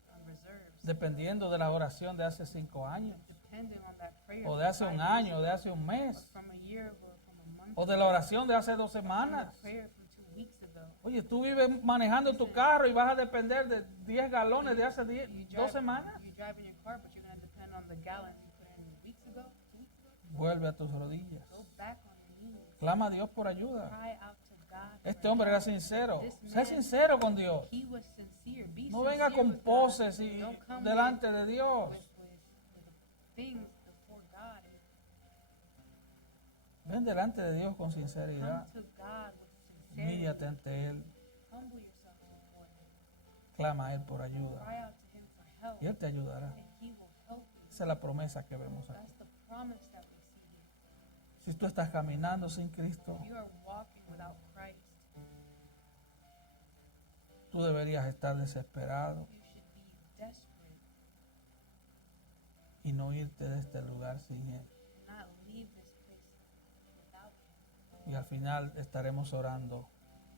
on reserves. Dependiendo de la oración de hace 5 años, Depending on that prayer. o de hace from un 5 año, years o de hace un ago, mes, or from a year ago, or from a month o de la oración de hace 2 from semanas. a prayer from 2 weeks ago. Oye, tú vives manejando tu carro y vas a depender de 10 galones de hace 2 semanas. You drive in your car, but you're going to depend on the gallons you put in weeks ago, 2 weeks ago. Vuelve a tus rodillas. Go back on your knees. Clama a Dios por ayuda. Cry out to God. Este for hombre era help. sincero. This Sé man, sincero con Dios. He was sincere. Be No venga sincere con with God. poses y Don't come delante de Dios. with things before God. Ven delante de Dios con Come sinceridad. to God with sincerity. Humíllate ante Él. Humble yourself before Him. Clama a Él por ayuda. Cry out to Him for help. Y Él te ayudará. And He will help you. Esa es la promesa que vemos aquí. That's the promise that we see here. Si tú estás caminando sin Cristo, If you are walking without Christ, tú deberías estar desesperado you should be desperate y no irte de este lugar sin Él. and not leave this place without Him. Y al final estaremos orando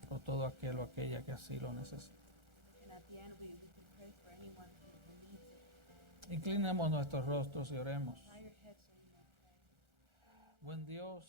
por todo aquel o aquella que así lo necesita. And at the end, we can pray for anyone who needs it. Inclinemos nuestros rostros y oremos. Bow your heads so you may pray. Buen Dios,